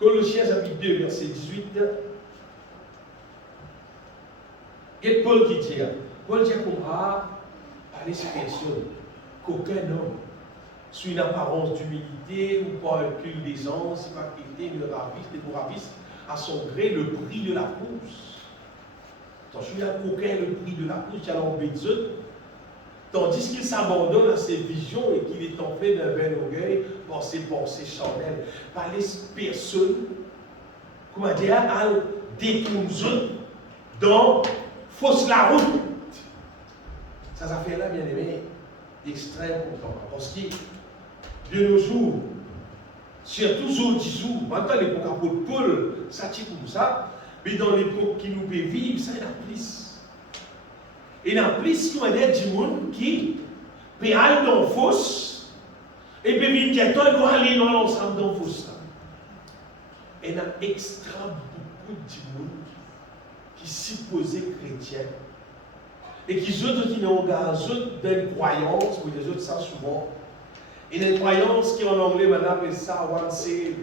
chapitre 2, verset 18. Et Paul qui dit, Paul dit qu'on a par l'expression qu'aucun homme, sous une apparence d'humilité ou par un cul d'aisance, par qualité, ne ravisse à son gré le prix de la course. Attention, il y a qu'aucun le prix de la course, il y a l'embêtise, tandis qu'il s'abandonne à ses visions et qu'il est en fait d'un vain orgueil par ses pensées charnelles, par les personnes, comment dire, à détourner dans fausse la route. Ça fait là, bien aimé, extrême pourtant. Parce que de nos jours, surtout aujourd'hui, maintenant l'époque apôtre Paul, ça tire comme ça, Mais dans l'époque qui nous peut vivre, ça y a plus. Et il y a plus qu'on a du monde qui peut aller dans la fosse et puis venir dire, doit aller dans l'ensemble dans la fosse. Et il y a extra beaucoup de monde qui supposait chrétien et qui autres qui n'ont pas des croyances, ou des autres ça souvent. Et des croyances qui en anglais maintenant appellent ça one saved,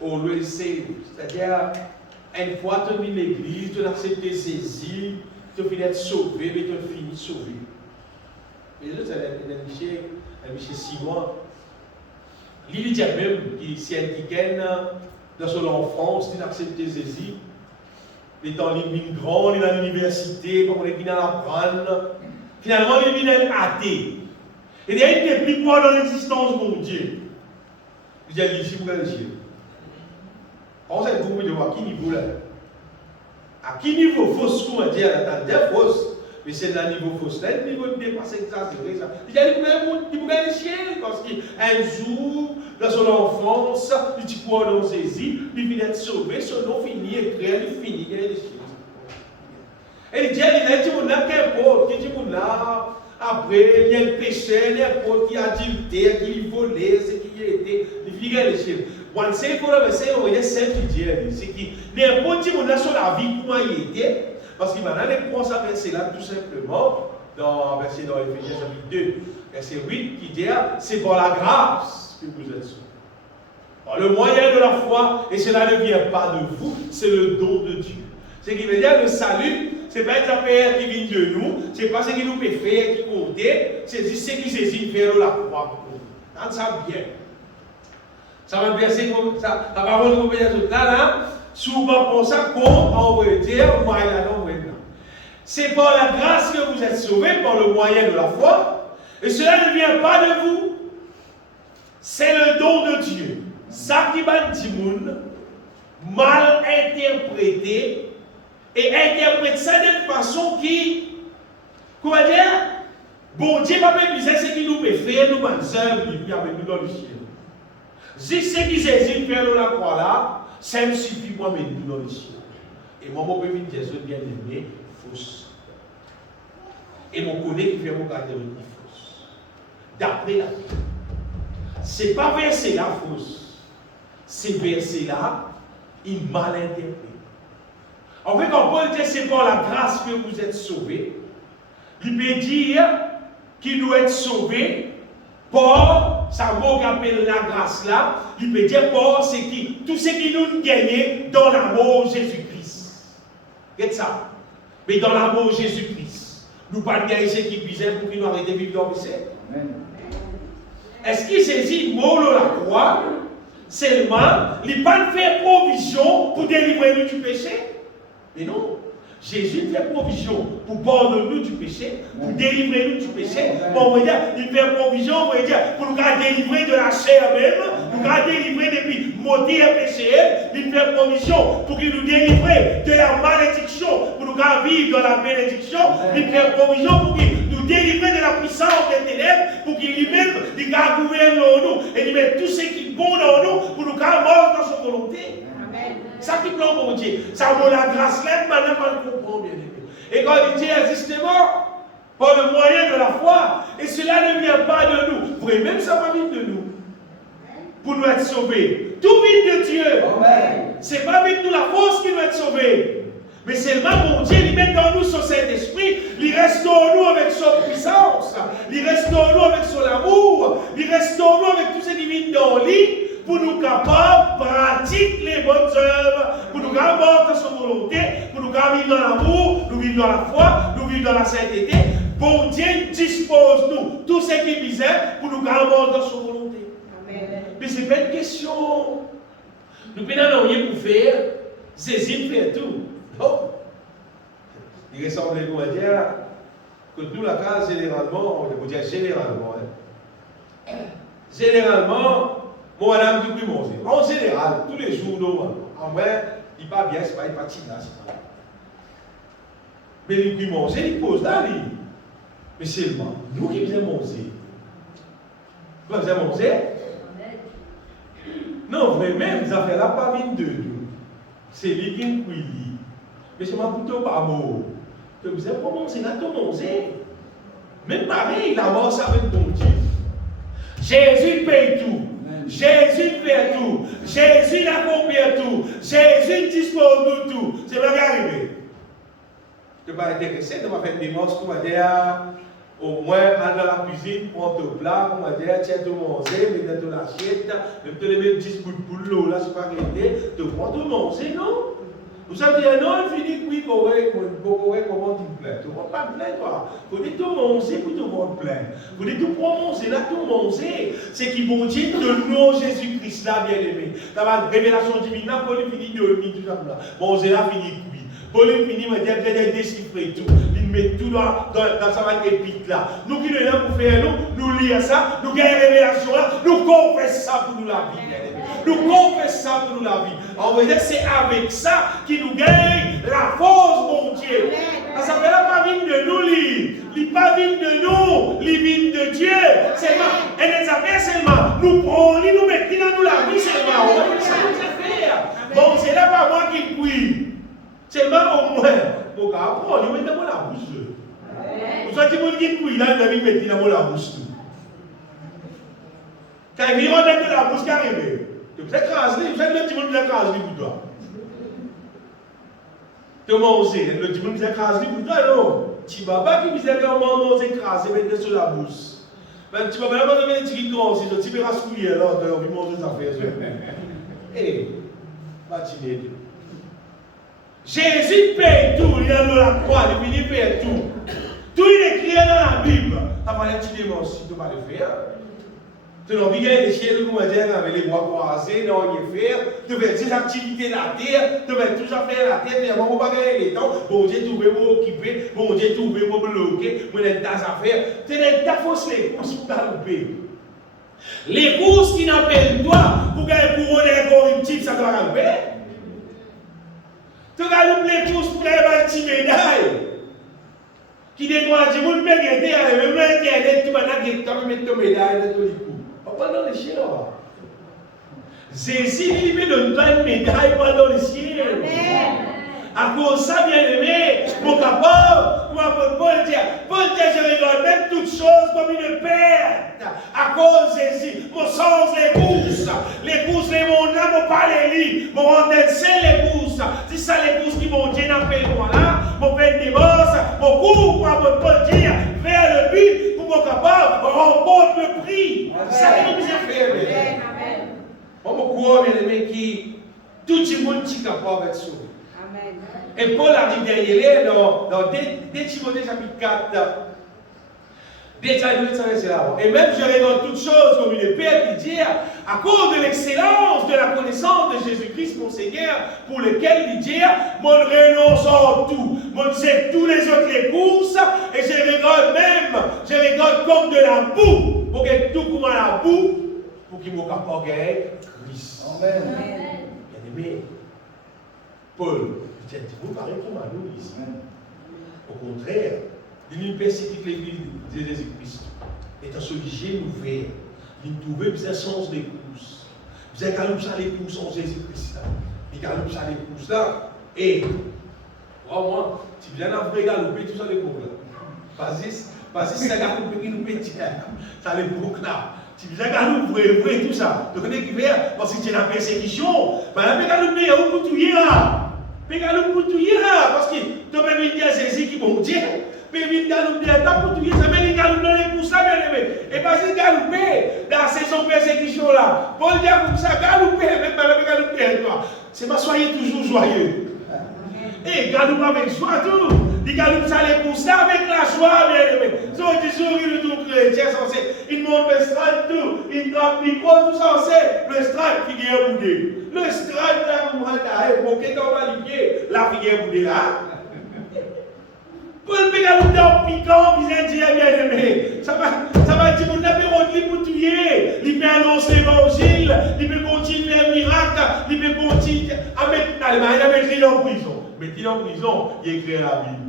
always saved. C'est-à-dire, une fois tu es venu l'église, tu as accepté saisi, tu finis d'être sauvé, mais tu finis sauvé. Et là, c'est un monsieur Simon. Il dit même qu'il s'est indiqué dans son enfance, il a accepté saisi. Il est en ligne grande, il est à l'université, comme on est venu à l'apprendre. Finalement, il est venu athée. Et il y a une déplique moi dans l'existence de mon Dieu. Il dit, ici, vous allez dire. On sait beaucoup de voir à qui niveau là. À qui niveau fausse, qu'on va dire, attendez, fausse. Mais c'est le niveau fausse là, le niveau de dépasse exagéré. Il dit, il vous allez chier, parce qu'un jour, dans son enfance, il dit quoi dans saisie, il vient d'être sauvé, son nom fini, écrit, il finit, il est chier. Et il dit, qu'importe, il dit, après, il y a le péché, n'importe qui a adulté, qui volé, ce qui a été, il vient de chier. Quand c'est pour le verset, on va c'est qui n'importe qui a sur la vie, comment il était, parce qu'il va aller prendre ça verset là tout simplement, dans Éphésiens chapitre 2, verset 8, qui dit, c'est par la grâce que vous êtes sauvés. Par le moyen de la foi, et cela ne vient pas de vous, c'est le don de Dieu. Ce qui veut dire le salut, ce n'est pas une affaire qui vient de nous, ce n'est pas ce qui nous fait faire qui compte, c'est ce qui saisit vers la croix. Quand ça bien. Ça va verser comme ça, la parole de l'obéissance là, souvent pour ça, comme on veut dire, moi et là, non, maintenant. C'est par la grâce que vous êtes sauvés, par le moyen de la foi, et cela ne vient pas de vous, c'est le don de Dieu. Ça qui va dire, mal interprété, et interprète ça d'une façon qui, comment dire, bon Dieu va pas besoin ce qui nous fait faire, nous bonnes œuvres, et puis avec nous dans le ciel. Si ce qui s'existe faire la croix là, ça me suffit moi mais nous dans le ciel. Et moi, je peux dire, Jésus bien aimé, fausse. Et mon collègue qui fait mon caractère fausse. D'après la Bible. Ce n'est pas verset là fausse. C'est verset là, il mal interprété. En fait, quand Paul dit c'est par la grâce que vous êtes sauvés, il peut dire qu'il doit être sauvé par, ça mot qu'appelle la grâce là, il peut dire par tout ce qui nous gagne dans l'amour de Jésus-Christ. Regardez ça. Mais dans l'amour de Jésus-Christ, nous ne pouvons pas gagner ce qui visait pour qu'il nous arrête de vivre dans le ciel. Est-ce qu'il saisit le mot de la croix seulement, il ne pas faire provision pour délivrer nous du péché? Mais non, Jésus fait provision pour pardonner nous du péché, pour délivrer nous du péché. Bon, on va dire, il fait provision, on va dire, pour nous délivrer de la chair même, nous délivrer depuis maudit et péché. Il fait provision pour qu'il nous délivre de la malédiction, pour nous vivre dans la bénédiction. Il fait provision pour qu'il nous délivre de la puissance des ténèbres, pour qu'il lui-même, il gouverne en nous, et il met tout ce qui est bon dans nous, pour nous mort dans sa volonté. Ça qui plaît mon Dieu, ça vaut la grâce là, maintenant on comprend bien. Et quand il dit justement, par le moyen de la foi, et cela ne vient pas de nous, vous voyez, même ça va venir de nous, pour nous être sauvés. Tout vient de Dieu. Ce n'est pas avec nous la force qui doit être sauvée, mais seulement mon Dieu, il met dans nous son Saint-Esprit, il reste en nous avec son puissance, il reste en nous avec son amour, il reste en nous avec tout ce qui vient dans lui, pour nous capables de pratiquer les bonnes œuvres, pour nous capables de son volonté, pour nous vivre dans l'amour, nous vivre dans la foi, nous vivre dans la sainteté. Bon Dieu dispose nous tout ce qui visait pour nous capables dans son volonté. Amen. Mais ce n'est pas une question. Nous n'avons rien pour faire, saisir faire tout. Non. Il ressemble à dire que nous, la case, généralement, on peut dire généralement. Généralement, mon madame du plus manger. En général, tous les jours, en vrai, il ne va pas bien, c'est pas il fatigue là, c'est pas. Mais il plus manger, il pose là, lui. Mais seulement, nous qui faisons manger. Vous faisons manger? Non, vraiment, les affaires là, pas viennent de nous. C'est lui qui me prie. Mais c'est ma plutôt pas beau. Que vous avez commencé à commencer. Même pareil, la mort, ça va être bon Dieu. Jésus paye tout. Jésus fait tout. Jésus accomplit tout. Jésus dispose de tout. C'est pas arrivé. Tu vas pas intéressé, tu vas faire des morceaux, tu vas dire, au moins, dans la cuisine, prends ton plat, tu vas dire, tiens, tu manger, mets dans l'assiette, même tu les mets 10 bouts de l'eau, là, c'est pas arrêté, tu prends tout manger, non? Vous avez dit, non, il finit, oui, comment tu me plains? Tu ne vas pas me plaindre, toi. Vous dites tout manger, puis tu vas te plaindre. Vous dites tout manger, là, tout manger. C'est qui bon Dieu de nous, Jésus-Christ, là, bien aimé. Dans la révélation divine, là, Paul finit de lui, tout ça, là. Manger, là, finit cuit. Paul finit, il dit, bien déchiffrer tout. Il met tout dans sa épître, là. Nous qui nous sommes pour faire, nous lire ça, nous gagnons révélation, là, nous confessons ça pour nous la vie, bien aimé. Nous confessons ça pour nous la vie. En vrai, c'est avec ça qui nous gagne la force, mon Dieu. Parce que ça ne fait pas venir de nous, il n'est pas venu de nous, il vient de Dieu. Seulement, et les affaires seulement, nous prenons, nous mettons dans nous la vie seulement. Ça nous a fait. Bon, c'est là pas moi qui prie. Seulement au moins, pour qu'après, nous mettons dans la bouche. Vous savez, tout le monde qui prie, là, nous devons mettre dans la bouche. Quand il vient dans la bouche, carrément. Vous êtes crasé, vous êtes le petit monde qui est crasé pour toi. Tu manges, le petit monde qui est crasé pour toi, non. Tu vas pas qui vous êtes manger écrasé, mettre sur la bouche. Mais tu vas pas mettre un petit grand, si tu vas rascouiller là, tu vas manger des affaires. Eh, va t'y Jésus paye tout, il est dans la croix, il paye tout. Tout il est écrit dans la Bible. Ça va aller petit démon si tu vas le faire. Tu n'as pas des chiens avec les bras croisés, non, il faire, tu fais des activités de la terre, tu fais toujours faire la terre, tu n'as pas gagner les temps, bon Dieu, tu veux m'occuper, bon Dieu, tu veux me bloquer, moi, dans ta affaire, tu n'as pas force les courses pour galoper. Les courses qui n'appellent toi pour gagner couronne incorruptible, ça doit galoper. Tu galopes les courses pour gagner une petite médaille. Qui détourne, tu veux me gagner, même l'Internet, tu vas mettre ton médaille dans tous les coups. Pendant les ciels. Jésus lui donne une médaille pendant les ciels. À cause de ça, bien aimé, mon capable, Paul dit, je regarde même toutes choses comme une perte. À cause de Jésus, mon sens les courses, mon âme, mon pas les lits, mon rendez c'est les courses. C'est ça les courses qui m'ont dit, n'appelle moi là, mon peine divorce, mon cours, pour Paul dire, vers le but, pour mon capable, remporte le prix. Ça qui nous a fait, on me croit, bien aimé, qui tout le monde est capable d'être sauvé. Et Paul a dit derrière, dans 2 Timothée chapitre 4, et même je regarde toutes choses comme une paix qui dit, à cause de l'excellence de la connaissance de Jésus-Christ, mon Seigneur, pour lequel il dit, mon renonce en tout, mon sais tous les autres les courses, et je regarde comme de la boue, pour que tout comme la boue, pour qu'il me capable gagner Christ. Amen. Bien aimé, Paul, vous parlez comme à nous ici. Au contraire, il nous persécute l'église de Jésus-Christ. Et dans ce sujet ouvert, il nous trouvait bien sens des courses. Vous avez galoupé ça les courses en Jésus-Christ. Il galoupé ça les courses là. Et, moi, si vous avez galoupé tout ça les courses là. Vas-y, c'est galoupé qui nous pétille. Ça les courses là. Si vous avez galoupé tout ça, donc on est couvert parce que c'est la persécution. Vous avez galoupé, il y a un coup de là. Mais galoupé pour tout là, parce que tu peux venir dire Jésus qui bon Dieu. Mais venir galoupé pour tout ça, mais il galoupé dans les courses là, bien aimé. Et parce qu'il galoupé dans la saison persécution là, Paul dit comme ça, galoupé, mais pas galoupé toi. C'est pas soyez toujours joyeux. Et galoupé avec joie tout. Il galope ça les courses là avec la joie, bien aimé. Si on dit sourire tout chrétien censé, il monte le strade tout, il tape le micro tout censé, le strade qui vient bouder. Le strade là, vous m'avez pour que dans ma lignée, la figure bouder là. Pour le pégaloupe dans piquant, il dit bien aimé. Ça va dire, vous n'avez pas de pour tuer. Il peut annoncer l'évangile, il peut continuer un miracle, il peut continuer à mettre l'île en prison. Mais il est en prison, il écrit la Bible.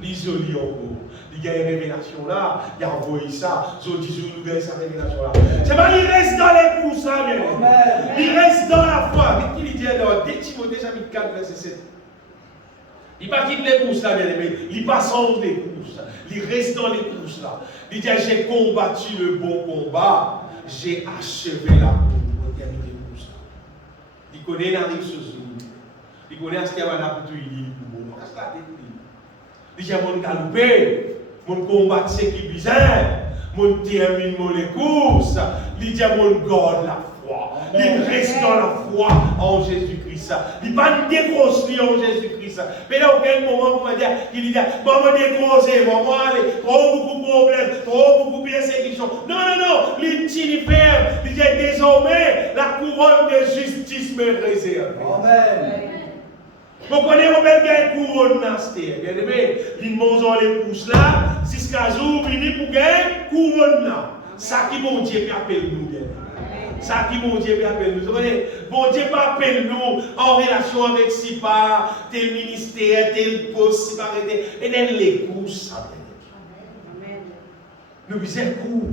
L'isolé encore. Il y a une révélation là, il a envoyé ça, ils ont dit, nous gagnons cette révélation là. C'est pas, il reste dans l'épouse, ça, bien. Il reste dans la foi. Mais qui dit dans 2 Timothée chapitre 4, verset 7. Il ne pas quitte les courses là, bien aimé. Il passe entre les courses. Il reste dans les courses là. Il dit, j'ai combattu le bon combat. J'ai achevé la course pour terminer les courses là. Il connaît la rive sur Zoom. Il connaît ce qu'il y a dans la pour tout il dit pour bon. Qu'est-ce qu'il il dit, mon galopé, mon combat c'est qui bizarre. Mon termine les courses. Il dit, mon garde la foi. Il reste dans la foi en Jésus-Christ. Il ne va pas dégrosser en Jésus-Christ. Mais là, aucun moment, on va dire, il dit, maman dégrosser, maman aller, trop beaucoup de problèmes, trop beaucoup de persécutions. Non, non, non, il dit, il dit, désormais, la couronne de justice me réserve. Amen. Vous connaissez mon bel gars couronne nasté, bien aimé, il mange les pouces là, jusqu'à jour, il dit pour gagner couronne là. Ça qui mon Dieu appelle nous, bien aimé. Ça qui mon Dieu appelle nous. Vous comprenez? Mon Dieu appelle nous en relation avec si par tel ministère, tel poste, si par et dans les courses. Nous faisons un coup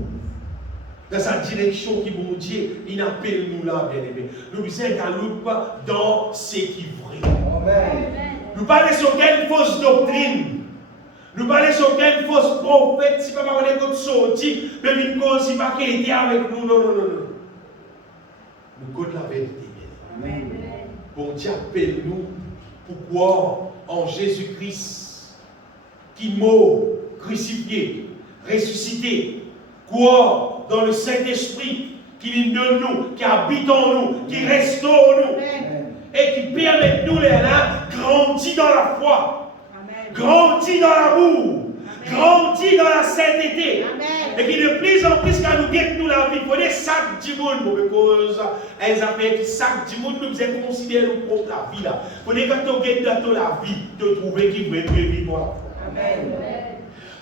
dans sa direction qui mon Dieu, il appelle nous là, bien aimé. Nous faisons un galope dans ce qui est vrai. Nous parlons sur quelle fausse doctrine. Nous parlons sur quelle fausse prophète. Si pas on est contre sorti, mais une cause, si pas qu'il était avec nous. Non, non, non, non. Nous connaissons la vérité. Amen. Bon Dieu appelle nous. Pourquoi en Jésus-Christ, qui mort, crucifié, ressuscité, quoi dans le Saint-Esprit, qui nous donne nous, qui habite en nous, qui reste en nous. Amen. Et qui permet nous, là, grandir dans la foi, grandir dans l'amour, grandir dans la sainteté. Amen. Et qui de plus en plus, quand nous guettons la vie, il faut des sacs du monde, parce qu'elles appellent qui sacs du monde, nous devons considérer nous propre la vie. Il faut que quand tu guettes dans la vie, te trouver qui veut vivre dans la foi. Amen.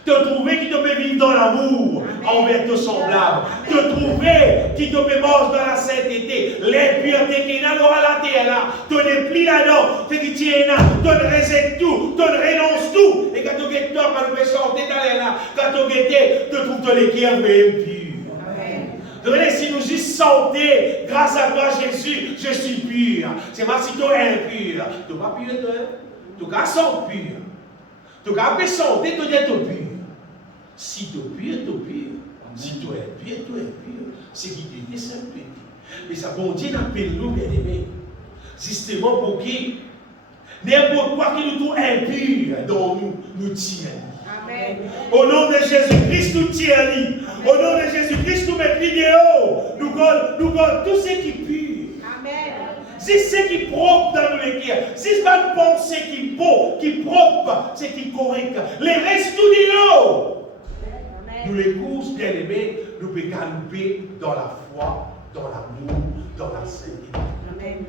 Te trouver qui te peut vivre dans l'amour envers ton semblable. Te trouver qui te peut manger dans la sainteté. Les puretés qui sont dans la terre là. Tu ne plis là-dedans. Tu qui tiens là. Tu rejette tout. Tu renonces tout. Et quand tu es toi, quand tu es sorti dans là, quand tu es tu trouves les cœurs même purs. Si nous juste santé, grâce à toi Jésus, je suis pur. C'est pas si tu es impur. Tu n'es pas pur, tu es sans pur. Tu es santé, tu es pur. Si tu es pur, tu es pur. Si tu es pur, tu es pur. C'est qui te dit ça, tu es pur. Et ça, bon Dieu appelle nous, bien aimés, justement pour qui n'importe quoi qui nous trouve impur dans nous, nous tient. Amen. Au nom de Jésus-Christ, nous tient. Au nom de Jésus-Christ, nous mettons vidéo. Nous gardons tout ce qui est pur. Amen. Si ce qui est propre dans nos cœurs, si ce n'est pas une pensée qui est beau, qui est propre, c'est qui est correct, les restes tout dit l'eau. Nous les courses, bien aimés, nous pouvons galoper dans la foi, dans l'amour, dans la sainteté.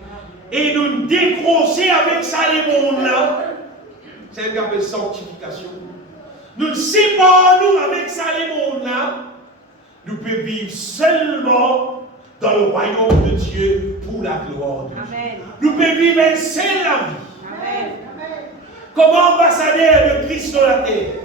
Et nous décrocher avec ça les mondes là. C'est ce qu'on appelle sanctification. Nous séparons avec ça les mondes là. Nous pouvons vivre seulement dans le royaume de Dieu pour la gloire de Dieu. Nous pouvons vivre seul la vie. Amen. Comme ambassadeur de Christ sur la terre.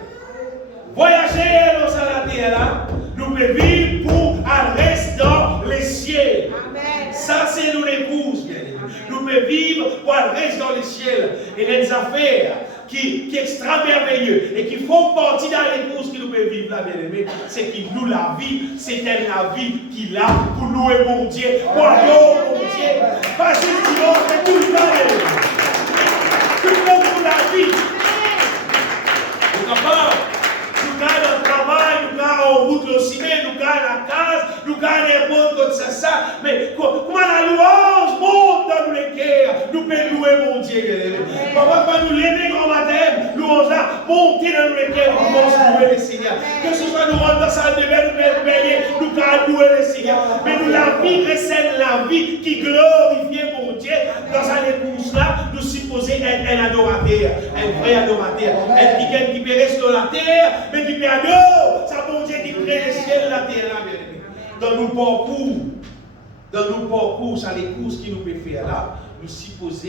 Voyager dans la terre là, nous pouvons vivre pour rester dans les cieux. Amen. Ça c'est nous l'épouse, bien aimé. Nous pouvons vivre pour rester dans les cieux. Et les affaires qui est extra merveilleux et qui font partie de l'épouse qui nous peut vivre là, bien aimé, c'est qu'il nous la vie, c'est elle la vie qu'il a pour louer mon Dieu, pour adorer mon Dieu. Pas juste dimanche, mais tout le temps. Tout le temps pour la vie. Nous avons nous avons le travail, nous avons en route le ciné, nous avons la case, nous avons les mots comme ça. Mais comment la louange monte dans les cœurs, nous pouvons louer mon Dieu, bien aimé. Papa, quand nous lever grand matin, louange là, monter dans les cœurs, nous pouvons louer le Seigneur. Que ce soit nous rentrons dans la salle de bain, nous pouvons louer le Seigneur. Mais nous, la vie recèle la vie qui glorifie mon Dieu. Dans sa épouse là, nous supposons être un adorateur, un vrai adorateur. Être quelqu'un qui peut rester dans la terre, mais qui peut adorer. Ça, mon Dieu, qui crée le ciel, la terre là, bien aimé. Dans nos parcours, ça les courses qui nous peut faire là, nous supposons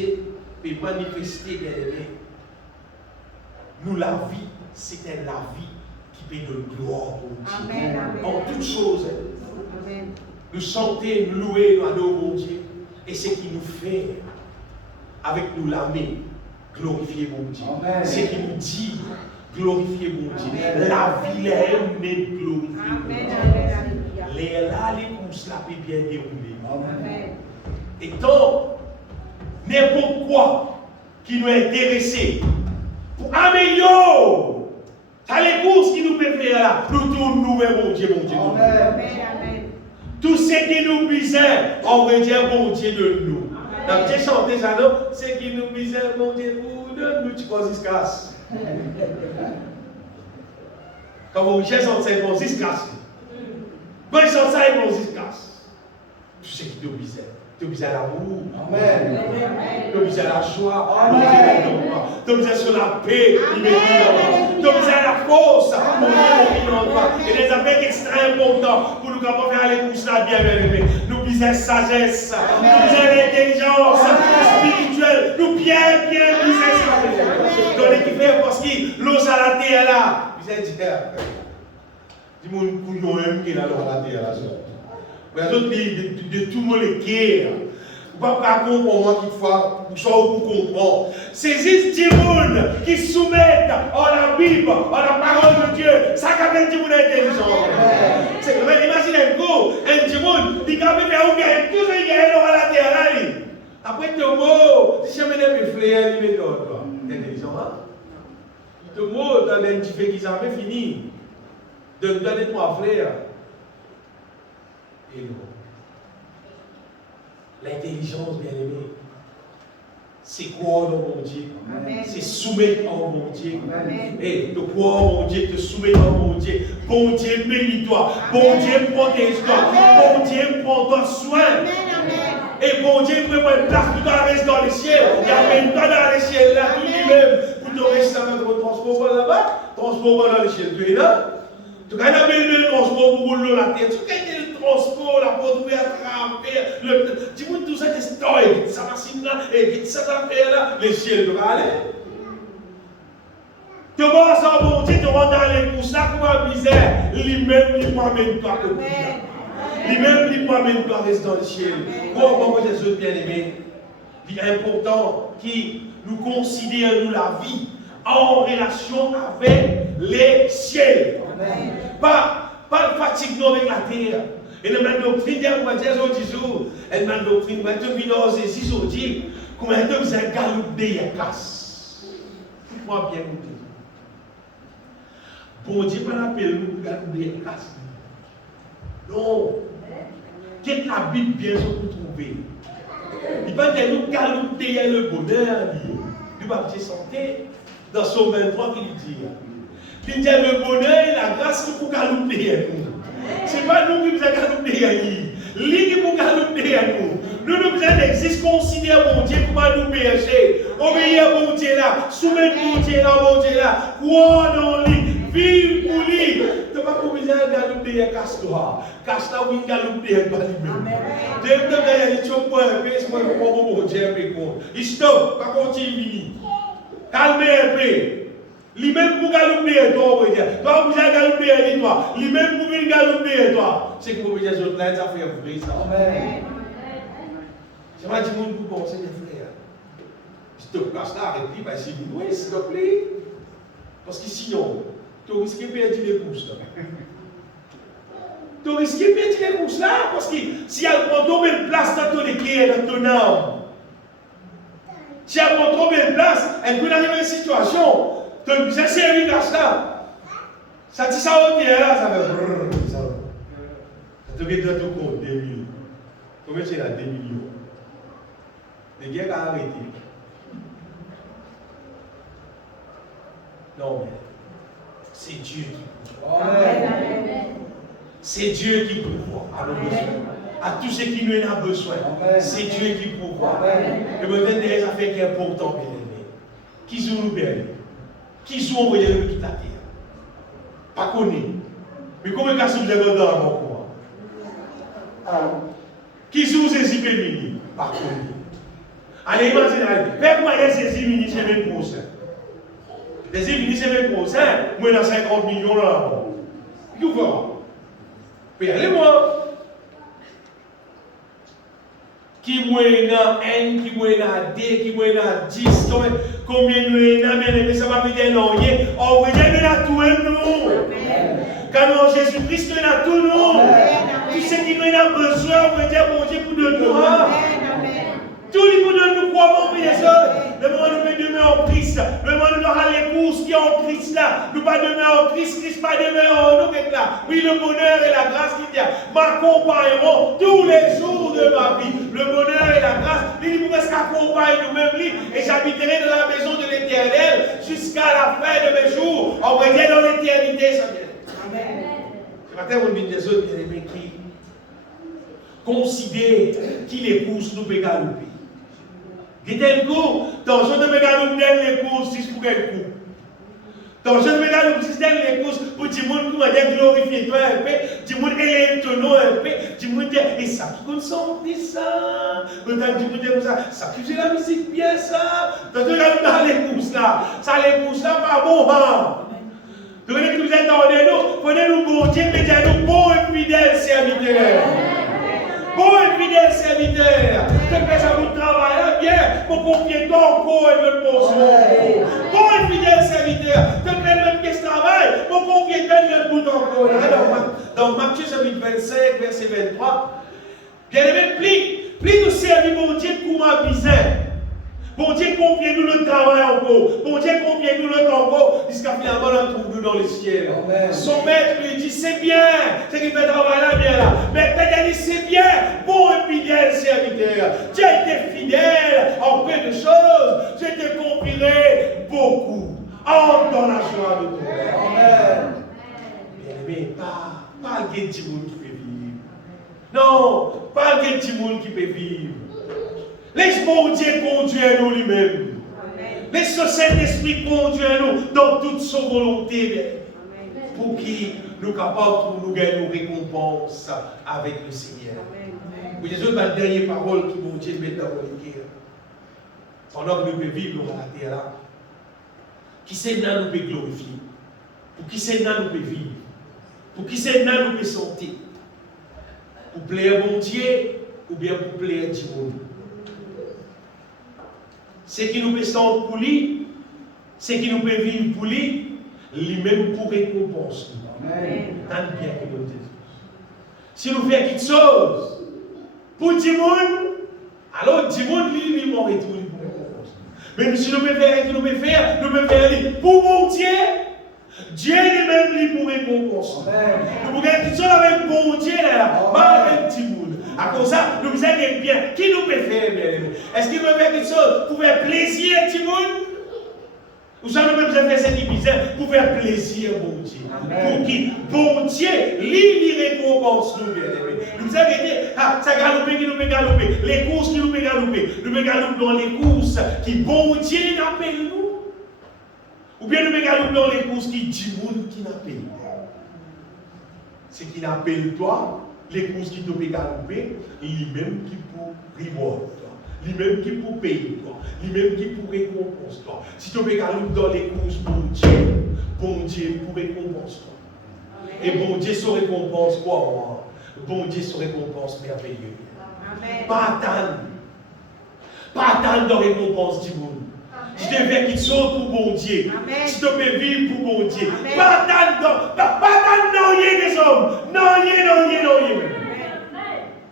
et manifester, bien aimé. Nous, la vie, c'était la vie qui peut de gloire pour Dieu. Amen. En toutes choses, Amen. nous chanter, nous louer, nous adorer mon Dieu. Et ce qui nous fait, avec nous l'armée, glorifier mon Dieu. Ce qui nous dit, glorifier mon Dieu. La vie est même glorifier. Amen. Les là, les courses, la peut bien dérouler. Amen. Et donc, n'importe quoi qui nous est intéressé pour améliorer, ça les courses qui nous peuvent faire là, nous tournons vers mon Dieu, mon Dieu. Amen. Tout ce qui nous bisait, on va dire mon Dieu de nous. Donc, j'ai chanté ça, non? Ce qui nous bisait, mon Dieu, pour nous, tu causes casse. Quand vous cherchez ça, bon, c'est casse. Quand ils sont ça, ils vont casse. Tout ce qui te bisait. Tu as l'amour. Amen. Tu as la joie. Tu as sur la paix. Tu as la force. Et les affaires extrêmement importantes pour nous capables de faire les courses là bien aimés. Nous bisons sagesse. Nous bisons l'intelligence spirituelle. Nous bien bisons ça. Donc les qui fait parce que l'eau à la terre là. Vous êtes dit, dis-moi une couillon qui est là à la terre là. Les autres de tout le monde les guerres. Vous ne pouvez pas comprendre toutefois, vous savez pour comprendre. Saisissez des gens qui soumettent à la Bible, à la parole de Dieu. Ça s'appelle des gens intelligents. C'est comme imaginez un coup, un démon qui a fait un gain, tout ce qui est à la terre. Après, tu mot, si je me mets mes fléaux, il me donne. Intelligent, hein? Tu mot, dans un petit fait qui s'en fait fini. De donner trois frères. Et non. L'intelligence, bien aimé, c'est croire dans mon Dieu. C'est soumettre en mon Dieu. Et te croire en mon Dieu, te soumettre en mon Dieu. Bon Dieu, bénis-toi. Bon Dieu, protège-toi. Bon Dieu, prends-toi soin. Et bon Dieu, prends une place pour toi rester dans les ciels. Il y a même pas dans les ciels là, tout lui-même. Pour te rester dans notre transport là-bas, transport dans les ciels. Tu es là? Tu as le transport pour rouler la terre. Tu as le transport là pour trouver à travers. Dis-moi tout ça, c'est stoïque. Ça machine là, et ça affaire là, les ciels doivent aller. Tu vas ça, bon Dieu, tu rentres dans les couches là, comme un misère. Lui-même, il ne m'amène pas que lui-même, il ne m'amène pas rester dans le ciel. Moi, Jésus bien-aimé, il est important que nous considérions la vie en relation avec les ciels. Pas de fatigue avec la terre. Et la doctrine, comme Dieu dit, elle m'a doctrine, comme tu vis dans ces 6 jours, comme un homme s'est galopé à casse. Moi, bien écouté. Bon Dieu, pas l'appel nous galopé à casse. Non. Qu'est-ce que la Bible bien sûr pour trouver? Il va dire nous galoper le bonheur, il va te santé. Dans son 23, il dit. Il dit le bonheur et la grâce qui pour galoper nous. Ce n'est pas nous qui nous galoper à lui. Lui qui pour galoper à nous. Nous nous existe, considère mon Dieu pour nous berger. Obéir à mon Dieu là. Soumettre mon Dieu là, mon Dieu là. Croire dans lui. Vivre pour lui. Tu n'as pas besoin de galoper à casse-toi. Casse-toi, oui, galoper à lui-même. Dès que tu as dit, tu peux un peu, c'est moi qui prends mon Dieu un peu. Il stop, pas continuer. Calmez un peu. Lui-même pour galoper à toi, on va dire. Toi, vous avez galopé à toi. Lui-même pour venir galoper à toi. C'est que vous pouvez dire, là, ça fait vrai, ça. Je vais dire, pour penser, mes frères. Stop, casse là, arrête-lui, s'il vous plaît, s'il te plaît. Parce que sinon, tu risques de perdre les courses là. Tu risques de perdre les courses là, parce que si elle prend trop de place dans ton équerre, dans ton âme, si elle prend trop de place, elle peut arriver à une situation. Tu as besoin de servir là. Ça dit ça au terre là, ça fait brrrr. Ça te met dans ton compte 2 millions. Combien tu as 2 millions? Les guerres ont arrêté. Non, mais c'est Dieu qui pourvoit. C'est Dieu qui pourvoit à nos besoins. À tout ce qui nous a besoin. C'est Dieu qui pourvoit. Et peut-être des affaires qui sont importantes, bien aimés. Qui sont nous perdus? Qui sont envoyés de toute la terre? Pas connu. Mais comment est-ce que vous avez dans mon coin? Qui sont ces épémini? Pas connu. Allez, imaginez, faites-moi ces épémini chez mes prochains. Les îles c'est même prochain, moi dans 50 millions là. Qui vous voit? Regardez-moi. Qui moi dans N, qui moi dans D, qui moi dans 10, combien nous avons, mais ça va pas dire non, on va dire nous tout nous. Quand Jésus-Christ nous a tout nous. Tout ce qui nous a besoin, on va dire bon Dieu pour de nous. Tout le monde nous croit, mon frère et soeur. Le moment où nous demeurons en Christ, le moment où nous avons les courses qui sont en Christ là, nous pas demeurer en Christ, Christ pas demeurer en nous là. Oui, le bonheur et la grâce qui m'accompagneront tous les jours de ma vie. Le bonheur et la grâce, ils nous accompagnent nous-mêmes et j'habiterai dans la maison de l'Éternel jusqu'à la fin de mes jours. On va dire dans l'éternité, ça vient. Amen. Ce matin, on dit des autres bien-aimés qui considèrent qu'il épouse nous peut galoper. Dites-le coup, dans je ne me galoupe les courses, si je pourrais le coup. Dans je ne me galoupe si je les courses, pour dire monde comment dire glorifier toi un peu, dire monde élève ton nom un peu, dire monde dire, et ça qui compte ça, le temps que tu dire ça qui fait la musique bien ça, dans je regarde dans les courses là, ça les courses là pas bon, hein. Donc que nous attendez nous, prenez-nous bon Dieu, mettez-nous bon et fidèle serviteur. Bon et fidèle serviteur, te fais ça vous travailler bien pour confier toi encore et le portion. Bon et fidèle serviteur, te fais même pièce travail pour confier toi le bout encore. Dans Matthieu chapitre 25, verset 23, bien aimé, plie nous servir bon Dieu pour ma bizarre. Bon Dieu, confie-nous le travail encore. Bon Dieu, confie-nous le temps encore. Jusqu'à finalement, on trouve dans les ciels. Amen. Son maître lui dit, c'est bien. C'est qu'il fait travailler là, bien là. Mais t'as dit, c'est bien. Bon et fidèle serviteur. Tu as été fidèle en peu de choses. Je te confierai beaucoup. Entre dans la joie de ton Père. Amen. Bien-aimé, pas le petit monde qui peut vivre. Non, pas le petit monde qui peut vivre. Laisse mon Dieu conduire nous lui-même. Laisse le Saint-Esprit conduire nous dans toute sa volonté. Amen. Pour qu'il nous capable de nous gagner nos récompenses avec le Seigneur. Vous avez ma dernière parole qui mon Dieu met dans mon cœur. Pendant que nous pouvons vivre dans la terre là. Qui c'est là nous peut glorifier. Pour qui c'est là nous peut vivre. Pour qui c'est là nous peut sentir. Pour plaire mon Dieu ou bien pour plaire du monde. Ce qui nous peut sentir pour lui, ce qui nous peut vivre pour lui, lui-même pour récompense. Amen. Tant bien que nous disons. Si nous faisons quelque chose pour du monde, alors du monde, lui, m'en retourne pour récompense. Mais si nous pouvons faire, nous pouvons faire pour mon Dieu, Dieu lui-même lui pour récompense. Nous pouvons faire quelque chose avec bon Dieu, pas avec du monde. À cause de ça, nous vous aidons bien. Qui nous peut faire, bien aimé? Est-ce qu'il veut faire quelque chose pour faire plaisir à tout le monde? Ou ça, nous-mêmes, nous faire cette bizarre pour faire plaisir à bon Dieu. Amen. Pour qui, bon Dieu, lui récompense nous, bien aimé. Nous avons dit, ça galoper qui nous peut galoper. Les courses qui nous peut galoper. Nous peut galoper dans les courses qui, bon Dieu, n'appelle nous. Ou bien nous peut galoper dans les courses qui, du monde qui n'appelle. C'est qui n'appelle toi. Les courses qui te peuvent galoper, lui-même qui pour reward toi, lui-même qui pour payer toi, lui-même qui pour récompense toi. Si tu peux galoper dans les courses, bon Dieu pour récompense toi. Et bon Dieu se récompense quoi? Bon Dieu se récompense merveilleux. Pas attendre de récompense du monde. Si tu veux faire quelque chose pour bon Dieu, si tu peux vivre pour bon Dieu, pas attendre non des hommes, non.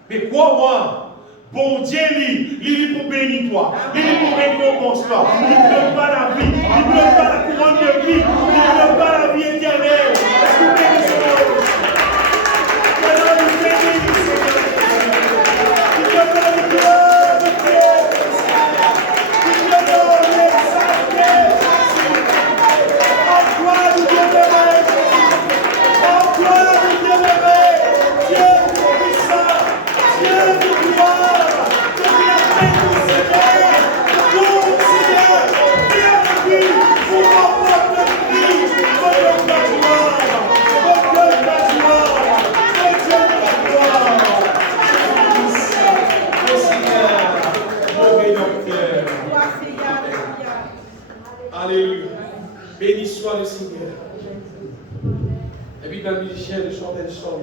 Mais crois-moi, bon Dieu, il pour bénir toi, il pour récompenser toi, il ne donne pas la vie, il ne donne pas la couronne de vie, il ne donne pas la vie éternelle. Est-ce que vous bénissez Seigneur? Maintenant, nous bénissons Seigneur. Il te donne gloire de Dieu. Il te donne l'exalté. En toi nous demeurons. En toi nous demeurons. Dieu puissant, Dieu de gloire, de la paix du Seigneur, pour Seigneur, bienvenue pour mon propre prix, mon Dieu de la gloire, mon Dieu de la gloire, mon Dieu de la gloire. Le Seigneur, mon Rédempteur. Alléluia. Béni soit le Seigneur. Et puis, dans le musicien de chanter le chant.